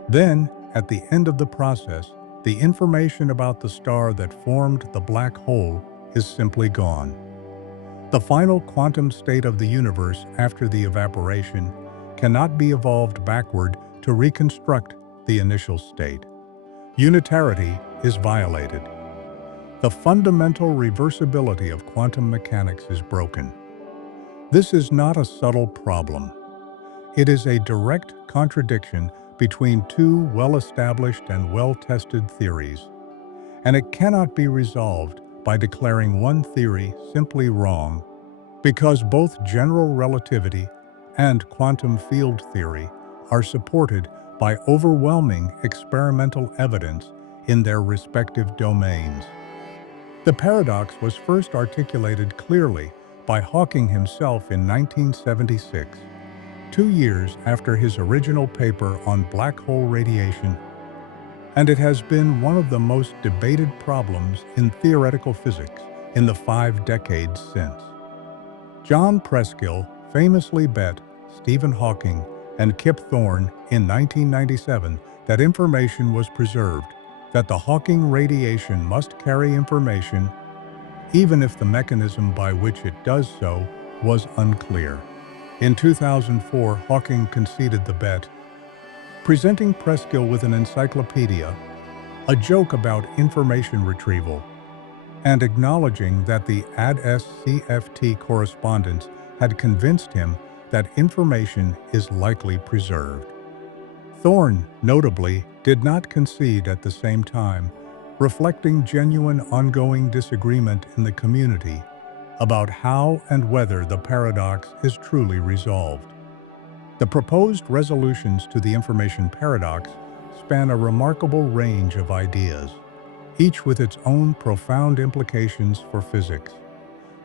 then, at the end of the process, the information about the star that formed the black hole is simply gone. The final quantum state of the universe after the evaporation cannot be evolved backward to reconstruct the initial state. Unitarity is violated. The fundamental reversibility of quantum mechanics is broken. This is not a subtle problem. It is a direct contradiction between two well-established and well-tested theories, and it cannot be resolved by declaring one theory simply wrong, because both general relativity and quantum field theory are supported by overwhelming experimental evidence in their respective domains. The paradox was first articulated clearly by Hawking himself in 1976, 2 years after his original paper on black hole radiation, and it has been one of the most debated problems in theoretical physics in the 5 decades since. John Preskill famously bet Stephen Hawking and Kip Thorne in 1997 that information was preserved, that the Hawking radiation must carry information, even if the mechanism by which it does so was unclear. In 2004, Hawking conceded the bet, presenting Preskill with an encyclopedia, a joke about information retrieval, and acknowledging that the AD-SCFT correspondence had convinced him that information is likely preserved. Thorne, notably, did not concede at the same time, reflecting genuine ongoing disagreement in the community about how and whether the paradox is truly resolved. The proposed resolutions to the information paradox span a remarkable range of ideas, each with its own profound implications for physics.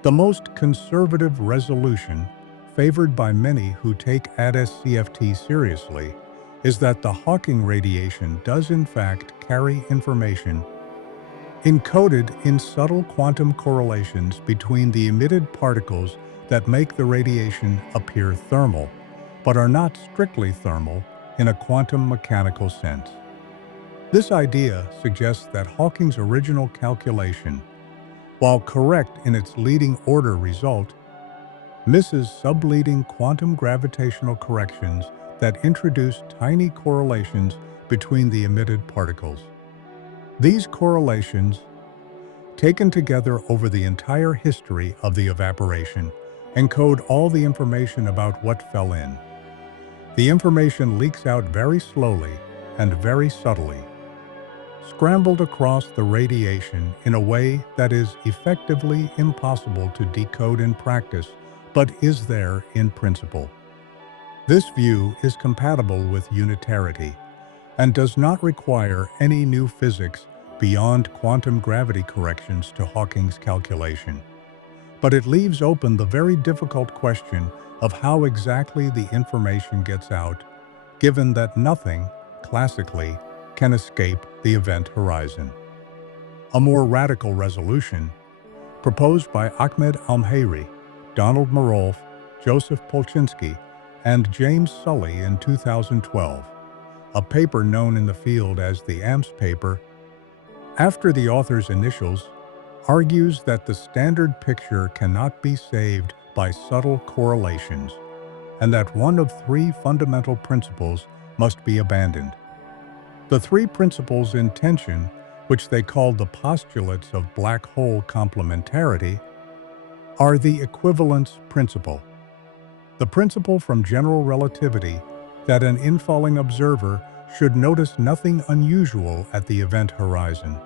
The most conservative resolution, favored by many who take AD-SCFT seriously, is that the Hawking radiation does in fact carry information encoded in subtle quantum correlations between the emitted particles that make the radiation appear thermal, but are not strictly thermal in a quantum mechanical sense. This idea suggests that Hawking's original calculation, while correct in its leading order result, misses subleading quantum gravitational corrections that introduce tiny correlations between the emitted particles. These correlations, taken together over the entire history of the evaporation, encode all the information about what fell in. The information leaks out very slowly and very subtly, scrambled across the radiation in a way that is effectively impossible to decode in practice, but is there in principle. This view is compatible with unitarity and does not require any new physics beyond quantum gravity corrections to Hawking's calculation. But it leaves open the very difficult question of how exactly the information gets out, given that nothing, classically, can escape the event horizon. A more radical resolution, proposed by Ahmed Almheiri, Donald Marolf, Joseph Polchinski, and James Sully in 2012, a paper known in the field as the AMS paper, after the author's initials, argues that the standard picture cannot be saved by subtle correlations, and that one of 3 fundamental principles must be abandoned. The 3 principles in tension, which they called the postulates of black hole complementarity, are the equivalence principle, the principle from general relativity that an infalling observer should notice nothing unusual at the event horizon,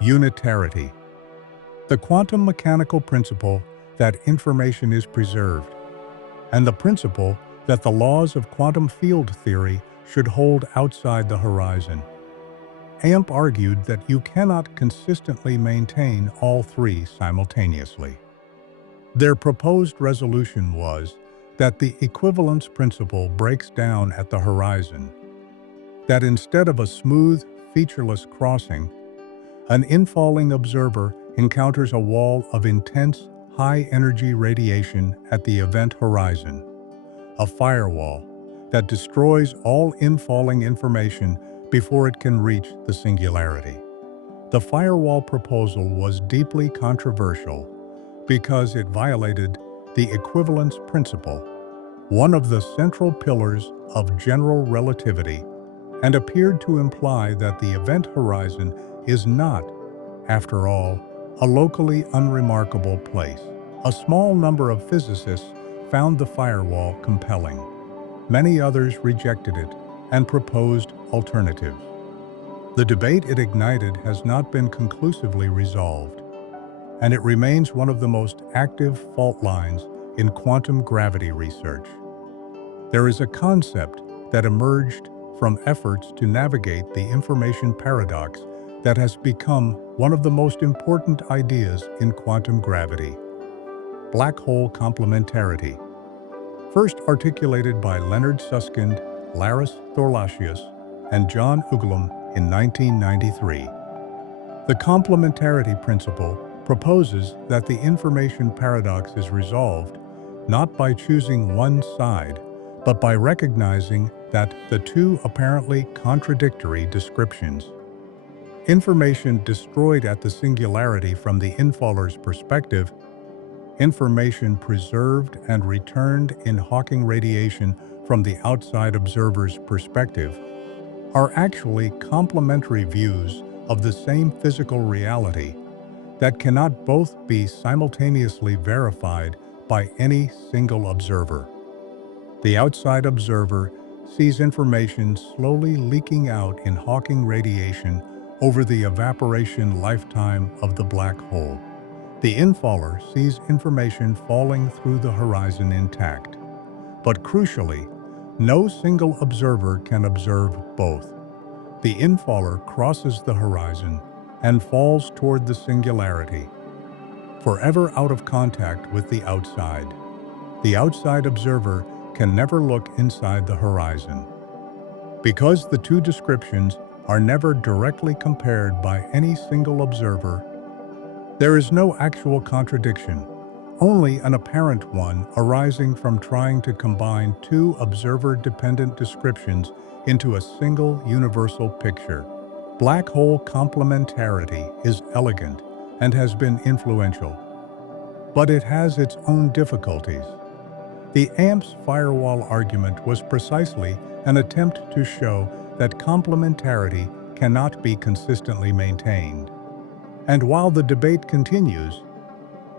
unitarity, the quantum mechanical principle that information is preserved, and the principle that the laws of quantum field theory should hold outside the horizon. AMP argued that you cannot consistently maintain all 3 simultaneously. Their proposed resolution was that the equivalence principle breaks down at the horizon, that instead of a smooth, featureless crossing, an infalling observer encounters a wall of intense, high-energy radiation at the event horizon, a firewall that destroys all infalling information before it can reach the singularity. The firewall proposal was deeply controversial because it violated the equivalence principle, one of the central pillars of general relativity, and appeared to imply that the event horizon is not, after all, a locally unremarkable place. A small number of physicists found the firewall compelling. Many others rejected it and proposed alternatives. The debate it ignited has not been conclusively resolved, and it remains one of the most active fault lines in quantum gravity research. There is a concept that emerged from efforts to navigate the information paradox that has become one of the most important ideas in quantum gravity: black hole complementarity. First articulated by Leonard Susskind, Laris Thorlacius, and John Uglum in 1993. The complementarity principle proposes that the information paradox is resolved not by choosing one side, but by recognizing that the two apparently contradictory descriptions, information destroyed at the singularity from the infaller's perspective, information preserved and returned in Hawking radiation from the outside observer's perspective, are actually complementary views of the same physical reality that cannot both be simultaneously verified by any single observer. The outside observer sees information slowly leaking out in Hawking radiation over the evaporation lifetime of the black hole. The infaller sees information falling through the horizon intact. But crucially, no single observer can observe both. The infaller crosses the horizon and falls toward the singularity, forever out of contact with the outside. The outside observer can never look inside the horizon. Because the two descriptions are never directly compared by any single observer, there is no actual contradiction, only an apparent one arising from trying to combine two observer-dependent descriptions into a single universal picture. Black hole complementarity is elegant and has been influential, but it has its own difficulties. The AMP's firewall argument was precisely an attempt to show that complementarity cannot be consistently maintained. And while the debate continues,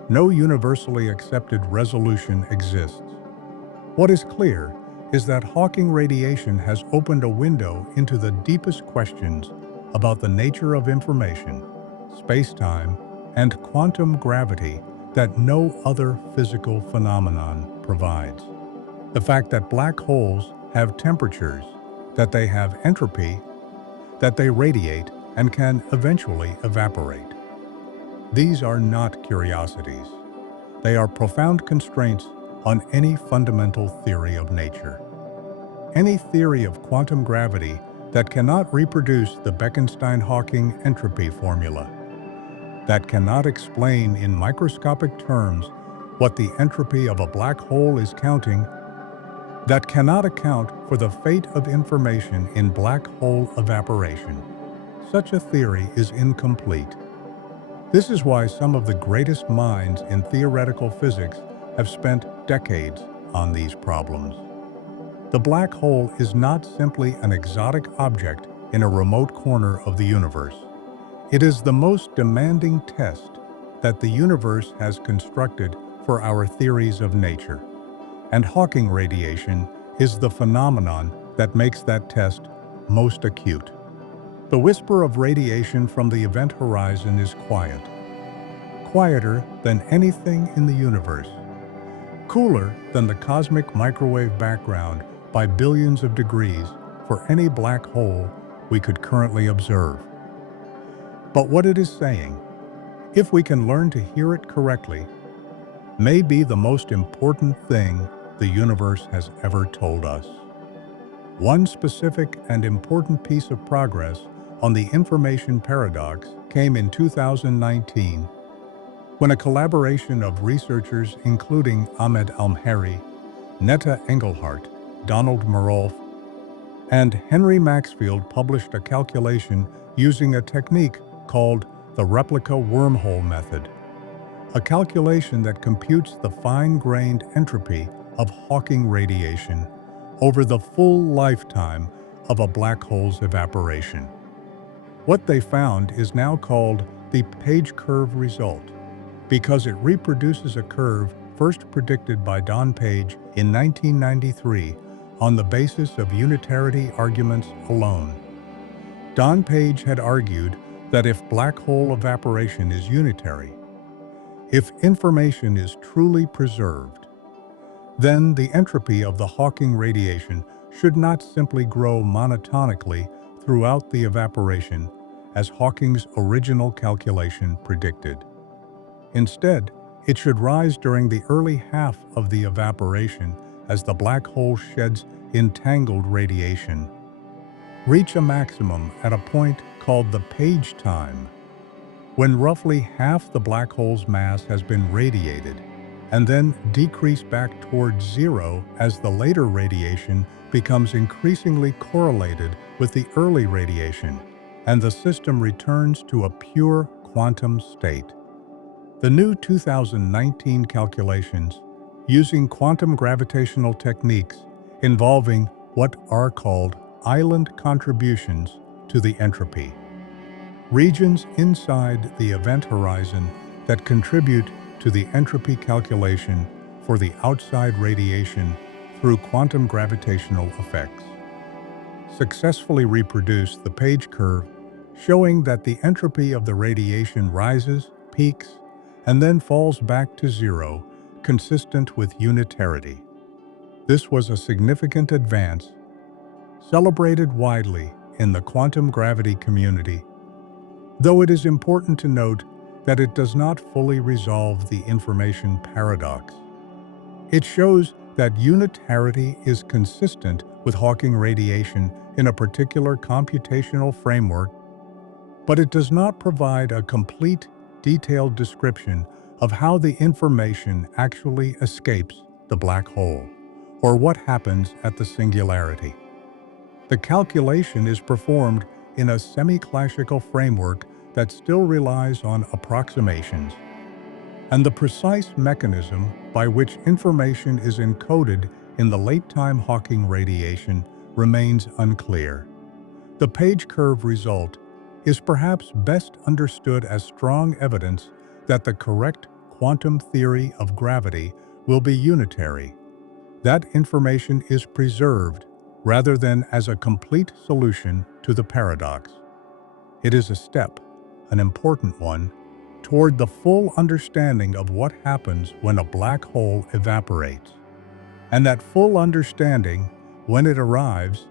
no universally accepted resolution exists. What is clear is that Hawking radiation has opened a window into the deepest questions about the nature of information, space-time, and quantum gravity that no other physical phenomenon provides. The fact that black holes have temperatures, that they have entropy, that they radiate and can eventually evaporate. These are not curiosities. They are profound constraints on any fundamental theory of nature. Any theory of quantum gravity that cannot reproduce the Bekenstein-Hawking entropy formula, that cannot explain in microscopic terms what the entropy of a black hole is counting, that cannot account for the fate of information in black hole evaporation. Such a theory is incomplete. This is why some of the greatest minds in theoretical physics have spent decades on these problems. The black hole is not simply an exotic object in a remote corner of the universe. It is the most demanding test that the universe has constructed for our theories of nature. And Hawking radiation is the phenomenon that makes that test most acute. The whisper of radiation from the event horizon is quiet, quieter than anything in the universe, cooler than the cosmic microwave background by billions of degrees for any black hole we could currently observe. But what it is saying, if we can learn to hear it correctly, may be the most important thing the universe has ever told us. One specific and important piece of progress on the information paradox came in 2019 when a collaboration of researchers including Ahmed Almheri, Netta Engelhardt, Donald Merolf, and Henry Maxfield published a calculation using a technique called the replica wormhole method, a calculation that computes the fine-grained entropy of Hawking radiation over the full lifetime of a black hole's evaporation. What they found is now called the page curve result, because it reproduces a curve first predicted by Don Page in 1993 on the basis of unitarity arguments alone. Don Page had argued that if black hole evaporation is unitary, if information is truly preserved, then the entropy of the Hawking radiation should not simply grow monotonically throughout the evaporation as Hawking's original calculation predicted. Instead, it should rise during the early half of the evaporation as the black hole sheds entangled radiation, reach a maximum at a point called the page time, when roughly half the black hole's mass has been radiated, and then decrease back towards zero as the later radiation becomes increasingly correlated with the early radiation, and the system returns to a pure quantum state. The new 2019 calculations, using quantum gravitational techniques involving what are called island contributions to the entropy, regions inside the event horizon that contribute to the entropy calculation for the outside radiation through quantum gravitational effects, successfully reproduce the Page curve, showing that the entropy of the radiation rises, peaks, and then falls back to zero, consistent with unitarity. This was a significant advance, celebrated widely in the quantum gravity community, though it is important to note that it does not fully resolve the information paradox. It shows that unitarity is consistent with Hawking radiation in a particular computational framework, but it does not provide a complete, detailed description of how the information actually escapes the black hole, or what happens at the singularity. The calculation is performed in a semi-classical framework that still relies on approximations, and the precise mechanism by which information is encoded in the late-time Hawking radiation remains unclear. The Page curve result is perhaps best understood as strong evidence that the correct quantum theory of gravity will be unitary. That information is preserved rather than as a complete solution to the paradox. It is a step, an important one, toward the full understanding of what happens when a black hole evaporates. And that full understanding, when it arrives,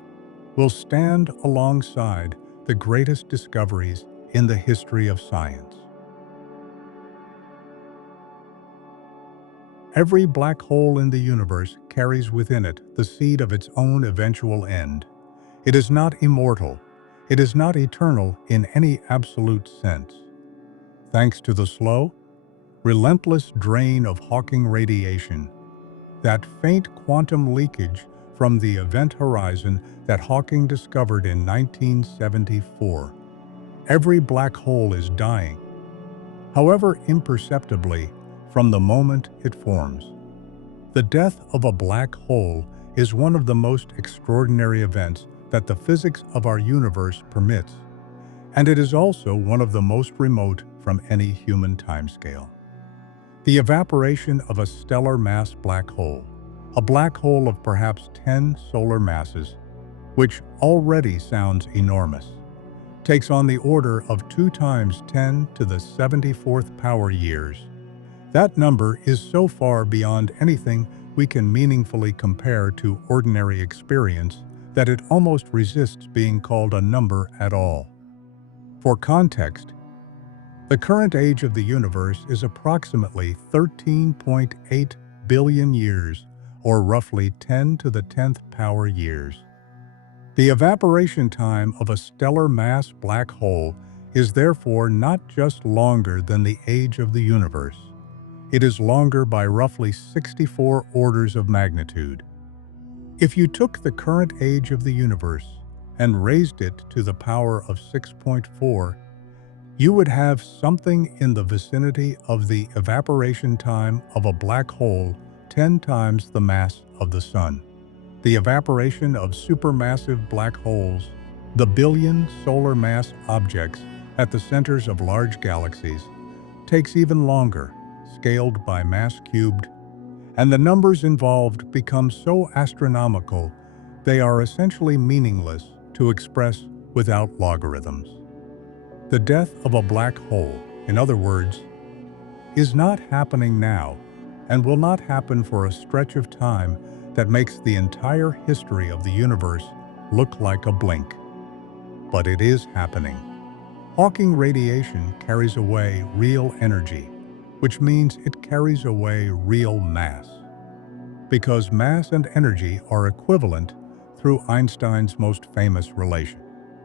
will stand alongside the greatest discoveries in the history of science. Every black hole in the universe carries within it the seed of its own eventual end. It is not immortal. It is not eternal in any absolute sense. Thanks to the slow, relentless drain of Hawking radiation, that faint quantum leakage from the event horizon that Hawking discovered in 1974, every black hole is dying, however imperceptibly, from the moment it forms. The death of a black hole is one of the most extraordinary events that the physics of our universe permits, and it is also one of the most remote from any human timescale. The evaporation of a stellar mass black hole, a black hole of perhaps 10 solar masses, which already sounds enormous, takes on the order of 2 times 10 to the 74th power years. That number is so far beyond anything we can meaningfully compare to ordinary experience that it almost resists being called a number at all. For context, The current age of the universe is approximately 13.8 billion years, or roughly 10 to the 10th power years. The evaporation time of a stellar mass black hole is therefore not just longer than the age of the universe. It is longer by roughly 64 orders of magnitude. If you took the current age of the universe and raised it to the power of 6.4, you would have something in the vicinity of the evaporation time of a black hole 10 times the mass of the Sun. The evaporation of supermassive black holes, the billion solar mass objects at the centers of large galaxies, takes even longer, scaled by mass cubed, and the numbers involved become so astronomical they are essentially meaningless to express without logarithms. The death of a black hole, in other words, is not happening now and will not happen for a stretch of time that makes the entire history of the universe look like a blink. But it is happening. Hawking radiation carries away real energy, which means it carries away real mass. Because mass and energy are equivalent through Einstein's most famous relation.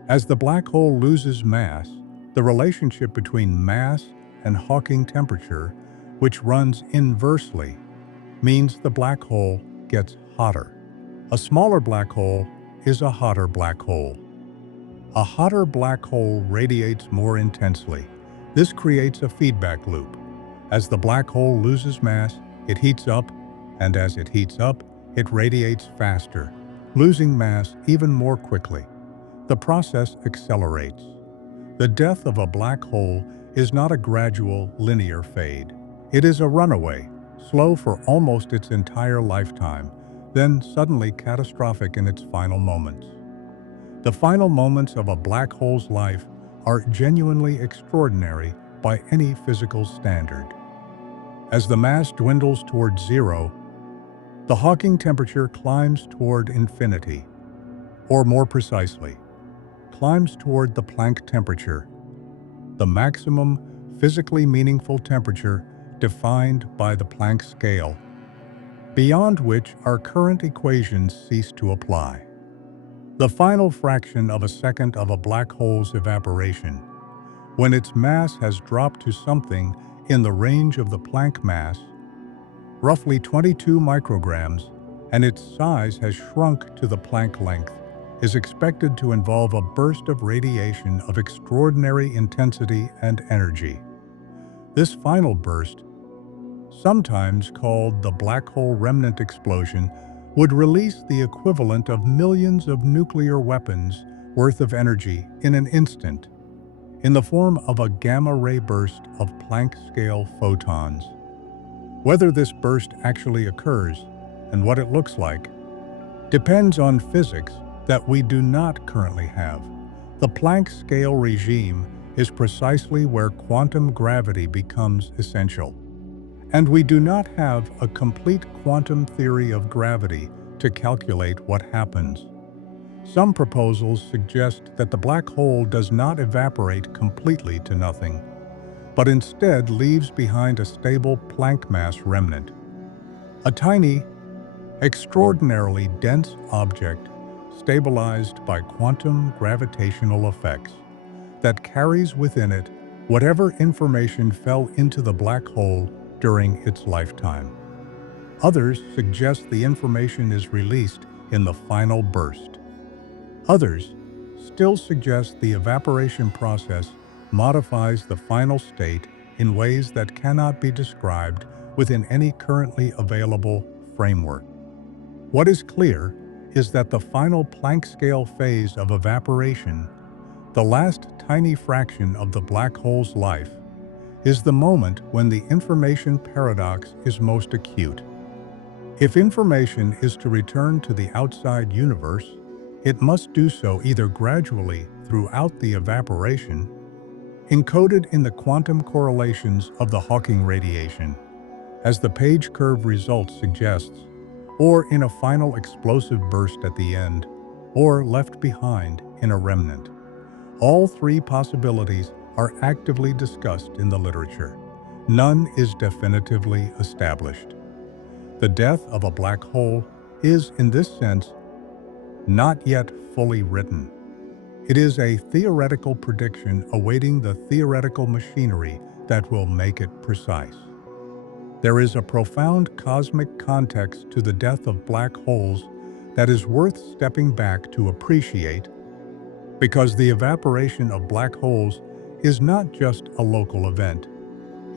As the black hole loses mass, the relationship between mass and Hawking temperature, which runs inversely, means the black hole gets hotter. A smaller black hole is a hotter black hole. A hotter black hole radiates more intensely. This creates a feedback loop. As the black hole loses mass, it heats up, and as it heats up, it radiates faster, losing mass even more quickly. The process accelerates. The death of a black hole is not a gradual, linear fade. It is a runaway, slow for almost its entire lifetime, then suddenly catastrophic in its final moments. The final moments of a black hole's life are genuinely extraordinary by any physical standard. As the mass dwindles toward zero, the Hawking temperature climbs toward infinity, or more precisely, climbs toward the Planck temperature, the maximum physically meaningful temperature defined by the Planck scale, beyond which our current equations cease to apply. The final fraction of a second of a black hole's evaporation, when its mass has dropped to something in the range of the Planck mass, roughly 22 micrograms, and its size has shrunk to the Planck length, is expected to involve a burst of radiation of extraordinary intensity and energy. This final burst, sometimes called the black hole remnant explosion, would release the equivalent of millions of nuclear weapons worth of energy in an instant, in the form of a gamma-ray burst of Planck-scale photons. Whether this burst actually occurs, and what it looks like, depends on physics that we do not currently have. The Planck scale regime is precisely where quantum gravity becomes essential. And we do not have a complete quantum theory of gravity to calculate what happens. Some proposals suggest that the black hole does not evaporate completely to nothing, but instead leaves behind a stable Planck mass remnant. A tiny, extraordinarily dense object stabilized by quantum gravitational effects that carries within it whatever information fell into the black hole during its lifetime. Others suggest the information is released in the final burst. Others still suggest the evaporation process modifies the final state in ways that cannot be described within any currently available framework. What is clear is that the final Planck scale phase of evaporation, the last tiny fraction of the black hole's life, is the moment when the information paradox is most acute. If information is to return to the outside universe, it must do so either gradually throughout the evaporation, encoded in the quantum correlations of the Hawking radiation, as the page curve result suggests, or in a final explosive burst at the end, or left behind in a remnant. All three possibilities are actively discussed in the literature. None is definitively established. The death of a black hole is, in this sense, not yet fully written. It is a theoretical prediction awaiting the theoretical machinery that will make it precise. There is a profound cosmic context to the death of black holes that is worth stepping back to appreciate, because the evaporation of black holes is not just a local event.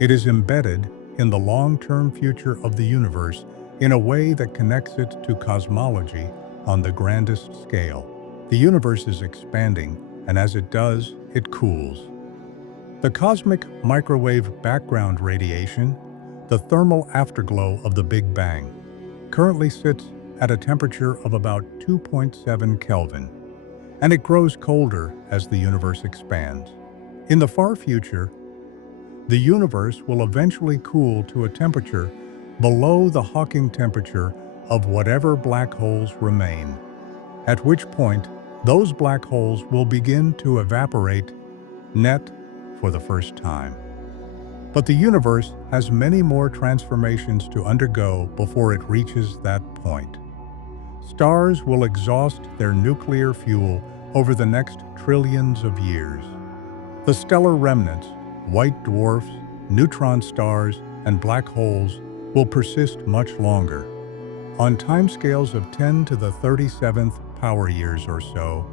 It is embedded in the long-term future of the universe in a way that connects it to cosmology on the grandest scale. The universe is expanding, and as it does, it cools. The cosmic microwave background radiation, the thermal afterglow of the Big Bang, currently sits at a temperature of about 2.7 Kelvin, and it grows colder as the universe expands. In the far future, the universe will eventually cool to a temperature below the Hawking temperature of whatever black holes remain, at which point those black holes will begin to evaporate net for the first time. But the universe has many more transformations to undergo before it reaches that point. Stars will exhaust their nuclear fuel over the next trillions of years. The stellar remnants, white dwarfs, neutron stars, and black holes will persist much longer. On timescales of 10 to the 37th power years or so,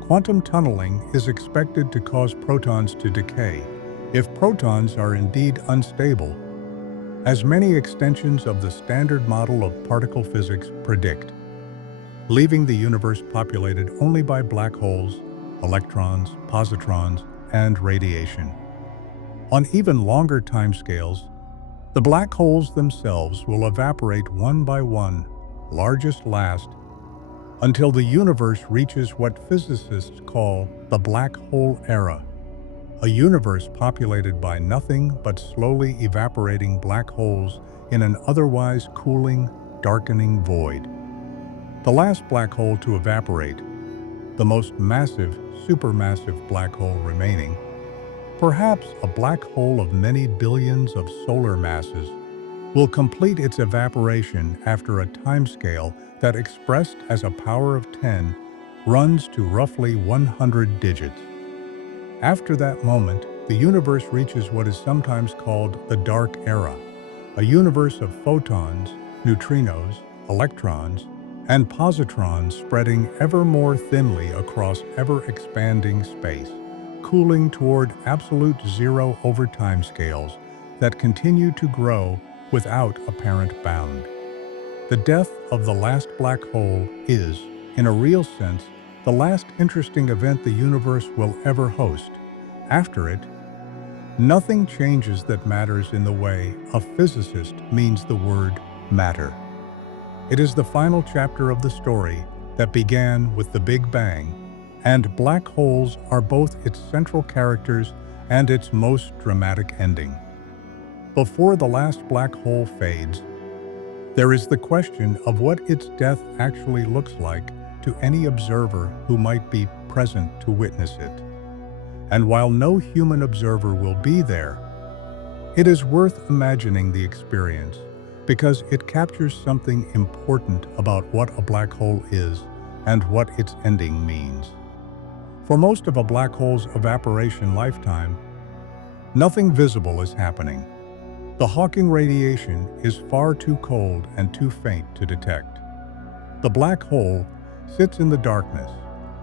quantum tunneling is expected to cause protons to decay, if protons are indeed unstable, as many extensions of the standard model of particle physics predict, leaving the universe populated only by black holes, electrons, positrons, and radiation. On even longer timescales, the black holes themselves will evaporate one by one, largest last, until the universe reaches what physicists call the black hole era, a universe populated by nothing but slowly evaporating black holes in an otherwise cooling, darkening void. The last black hole to evaporate, the most massive, supermassive black hole remaining, perhaps a black hole of many billions of solar masses, will complete its evaporation after a timescale that, expressed as a power of 10, runs to roughly 100 digits. After that moment, the universe reaches what is sometimes called the dark era, a universe of photons, neutrinos, electrons, and positrons spreading ever more thinly across ever-expanding space, cooling toward absolute zero over timescales that continue to grow without apparent bound. The death of the last black hole is, in a real sense, the last interesting event the universe will ever host. After it, nothing changes that matters in the way a physicist means the word matter. It is the final chapter of the story that began with the Big Bang, and black holes are both its central characters and its most dramatic ending. Before the last black hole fades, there is the question of what its death actually looks like to any observer who might be present to witness it. And while no human observer will be there, it is worth imagining the experience because it captures something important about what a black hole is and what its ending means. For most of a black hole's evaporation lifetime, nothing visible is happening. The Hawking radiation is far too cold and too faint to detect. The black hole sits in the darkness,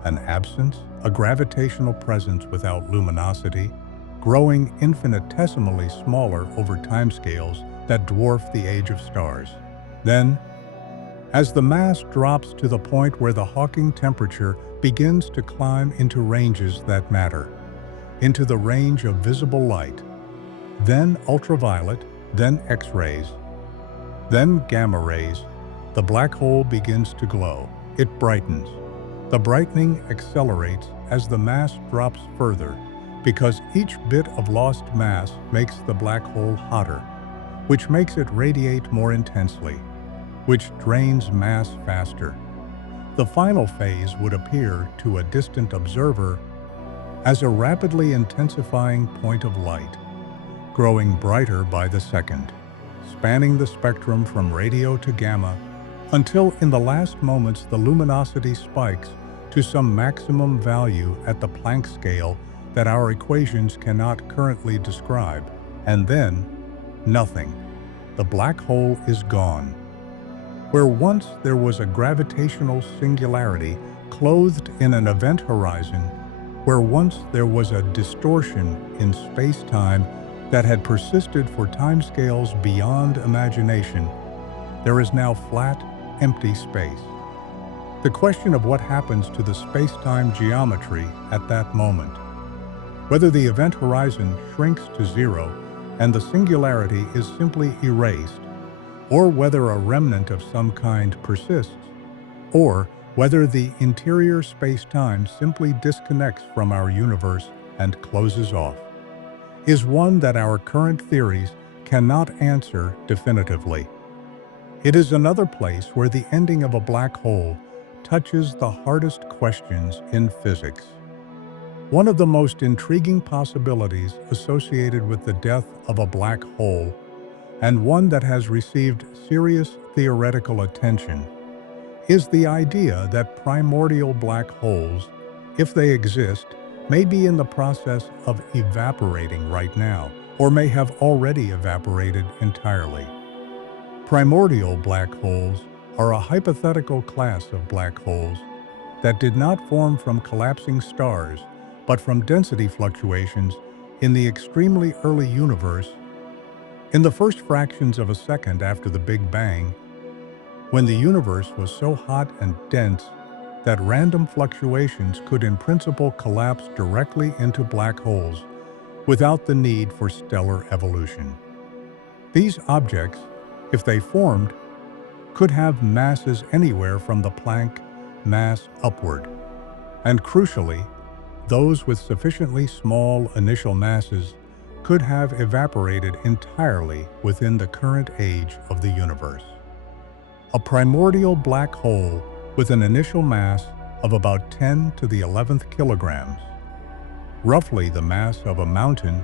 an absence, a gravitational presence without luminosity, growing infinitesimally smaller over timescales that dwarf the age of stars. Then, as the mass drops to the point where the Hawking temperature begins to climb into ranges that matter, into the range of visible light, then ultraviolet, then X-rays, then gamma rays, the black hole begins to glow. It brightens. The brightening accelerates as the mass drops further, because each bit of lost mass makes the black hole hotter, which makes it radiate more intensely, which drains mass faster. The final phase would appear to a distant observer as a rapidly intensifying point of light, growing brighter by the second, spanning the spectrum from radio to gamma, until in the last moments the luminosity spikes to some maximum value at the Planck scale that our equations cannot currently describe, and then nothing. The black hole is gone. Where once there was a gravitational singularity clothed in an event horizon, where once there was a distortion in space-time that had persisted for timescales beyond imagination, there is now flat, empty space. The question of what happens to the space-time geometry at that moment, whether the event horizon shrinks to zero and the singularity is simply erased, or whether a remnant of some kind persists, or whether the interior space-time simply disconnects from our universe and closes off, is one that our current theories cannot answer definitively. It is another place where the ending of a black hole touches the hardest questions in physics. One of the most intriguing possibilities associated with the death of a black hole, and one that has received serious theoretical attention, is the idea that primordial black holes, if they exist, may be in the process of evaporating right now, or may have already evaporated entirely. Primordial black holes are a hypothetical class of black holes that did not form from collapsing stars, but from density fluctuations in the extremely early universe. In the first fractions of a second after the Big Bang, when the universe was so hot and dense that random fluctuations could in principle collapse directly into black holes without the need for stellar evolution. These objects, if they formed, could have masses anywhere from the Planck mass upward, and crucially, those with sufficiently small initial masses could have evaporated entirely within the current age of the universe. A primordial black hole with an initial mass of about 10 to the 11th kilograms, roughly the mass of a mountain,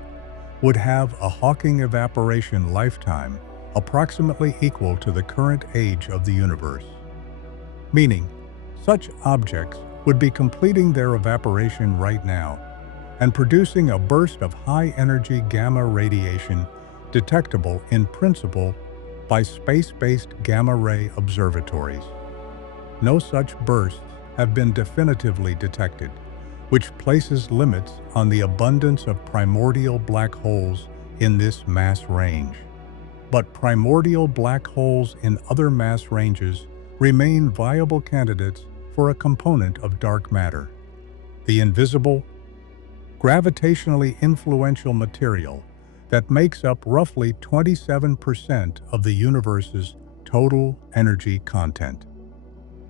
would have a Hawking evaporation lifetime approximately equal to the current age of the universe. Meaning, such objects would be completing their evaporation right now and producing a burst of high-energy gamma radiation detectable in principle by space-based gamma-ray observatories. No such bursts have been definitively detected, which places limits on the abundance of primordial black holes in this mass range. But primordial black holes in other mass ranges remain viable candidates for a component of dark matter, the invisible, gravitationally influential material that makes up roughly 27% of the universe's total energy content.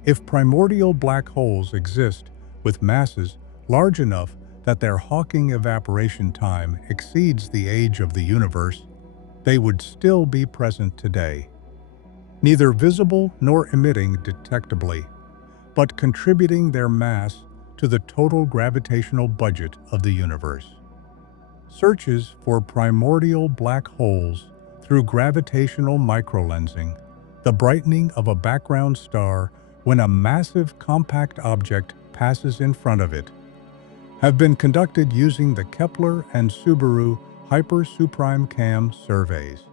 If primordial black holes exist with masses large enough that their Hawking evaporation time exceeds the age of the universe, they would still be present today, neither visible nor emitting detectably, but contributing their mass to the total gravitational budget of the universe. Searches for primordial black holes through gravitational microlensing, the brightening of a background star when a massive compact object passes in front of it, have been conducted using the Kepler and Subaru Hyper-SuPrime-Cam surveys,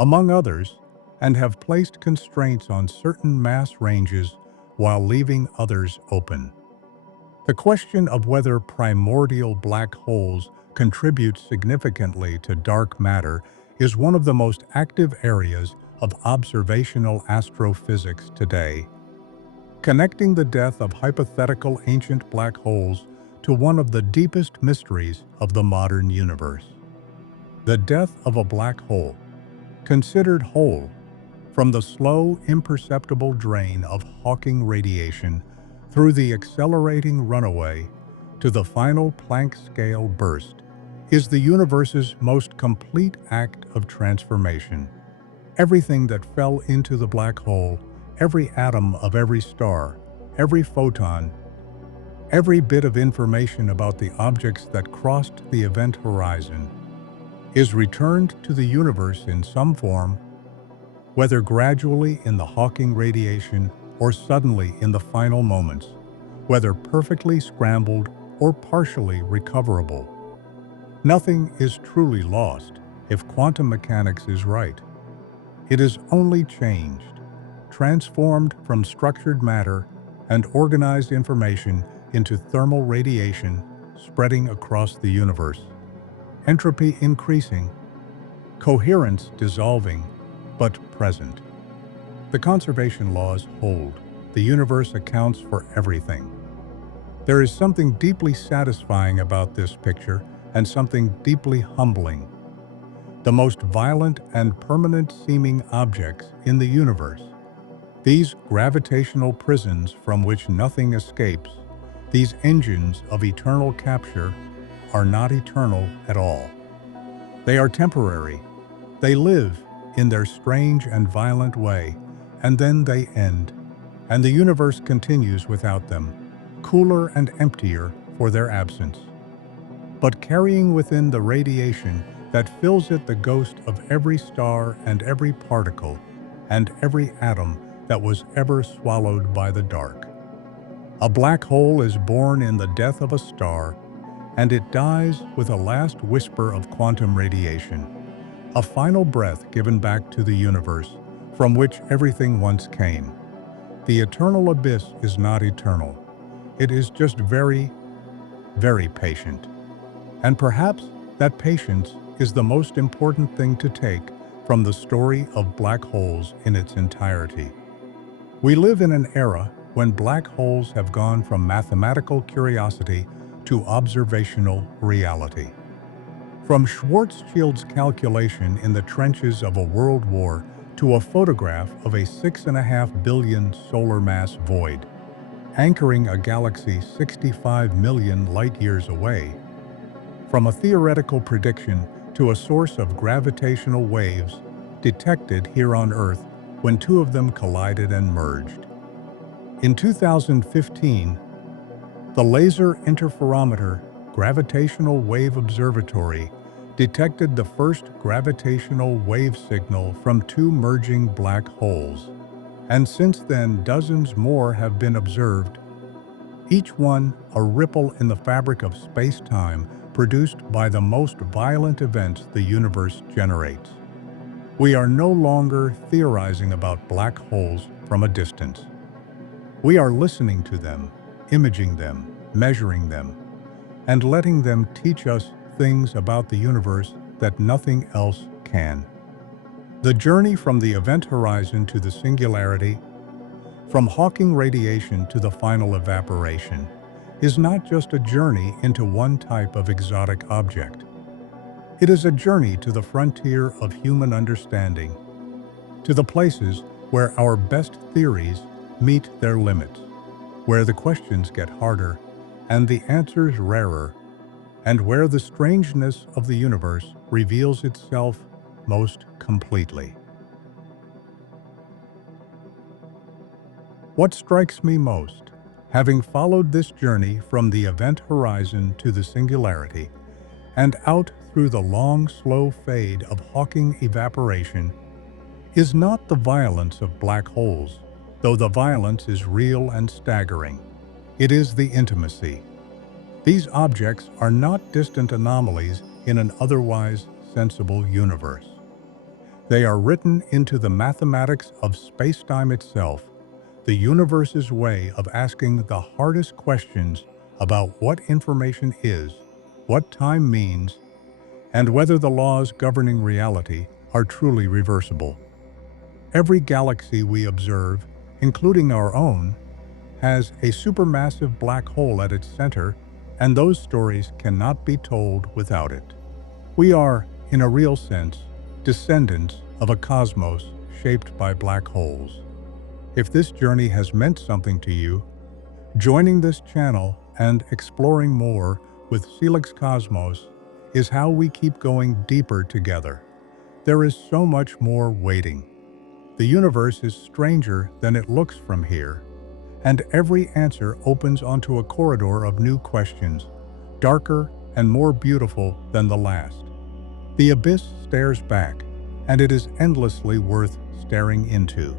among others, and have placed constraints on certain mass ranges while leaving others open. The question of whether primordial black holes contribute significantly to dark matter is one of the most active areas of observational astrophysics today, connecting the death of hypothetical ancient black holes to one of the deepest mysteries of the modern universe. The death of a black hole, considered whole, from the slow, imperceptible drain of Hawking radiation through the accelerating runaway to the final Planck-scale burst, is the universe's most complete act of transformation. Everything that fell into the black hole, every atom of every star, every photon, Every bit of information about the objects that crossed the event horizon is returned to the universe in some form, whether gradually in the Hawking radiation or suddenly in the final moments, whether perfectly scrambled or partially recoverable. Nothing is truly lost if quantum mechanics is right. It is only changed, transformed from structured matter and organized information into thermal radiation spreading across the universe, entropy increasing, coherence dissolving, but present. The conservation laws hold. The universe accounts for everything. There is something deeply satisfying about this picture and something deeply humbling. The most violent and permanent-seeming objects in the universe, these gravitational prisons from which nothing escapes, these engines of eternal capture, are not eternal at all. They are temporary. They live in their strange and violent way, and then they end, and the universe continues without them, cooler and emptier for their absence, but carrying within the radiation that fills it the ghost of every star and every particle and every atom that was ever swallowed by the dark. A black hole is born in the death of a star, and it dies with a last whisper of quantum radiation, a final breath given back to the universe from which everything once came. The eternal abyss is not eternal. It is just very, very patient. And perhaps that patience is the most important thing to take from the story of black holes in its entirety. We live in an era when black holes have gone from mathematical curiosity to observational reality. From Schwarzschild's calculation in the trenches of a world war to a photograph of a 6.5 billion solar mass void, anchoring a galaxy 65 million light-years away, from a theoretical prediction to a source of gravitational waves detected here on Earth when two of them collided and merged. In 2015, the Laser Interferometer Gravitational Wave Observatory detected the first gravitational wave signal from two merging black holes, and since then dozens more have been observed, each one a ripple in the fabric of space-time produced by the most violent events the universe generates. We are no longer theorizing about black holes from a distance. We are listening to them, imaging them, measuring them, and letting them teach us things about the universe that nothing else can. The journey from the event horizon to the singularity, from Hawking radiation to the final evaporation, is not just a journey into one type of exotic object. It is a journey to the frontier of human understanding, to the places where our best theories meet their limits, where the questions get harder and the answers rarer, and where the strangeness of the universe reveals itself most completely. What strikes me most, having followed this journey from the event horizon to the singularity, and out through the long, slow fade of Hawking evaporation, is not the violence of black holes, though the violence is real and staggering. It is the intimacy. These objects are not distant anomalies in an otherwise sensible universe. They are written into the mathematics of space-time itself, the universe's way of asking the hardest questions about what information is, what time means, and whether the laws governing reality are truly reversible. Every galaxy we observe, including our own, has a supermassive black hole at its center, and those stories cannot be told without it. We are, in a real sense, descendants of a cosmos shaped by black holes. If this journey has meant something to you, joining this channel and exploring more with Celix Cosmos is how we keep going deeper together. There is so much more waiting. The universe is stranger than it looks from here, and every answer opens onto a corridor of new questions, darker and more beautiful than the last. The abyss stares back, and it is endlessly worth staring into.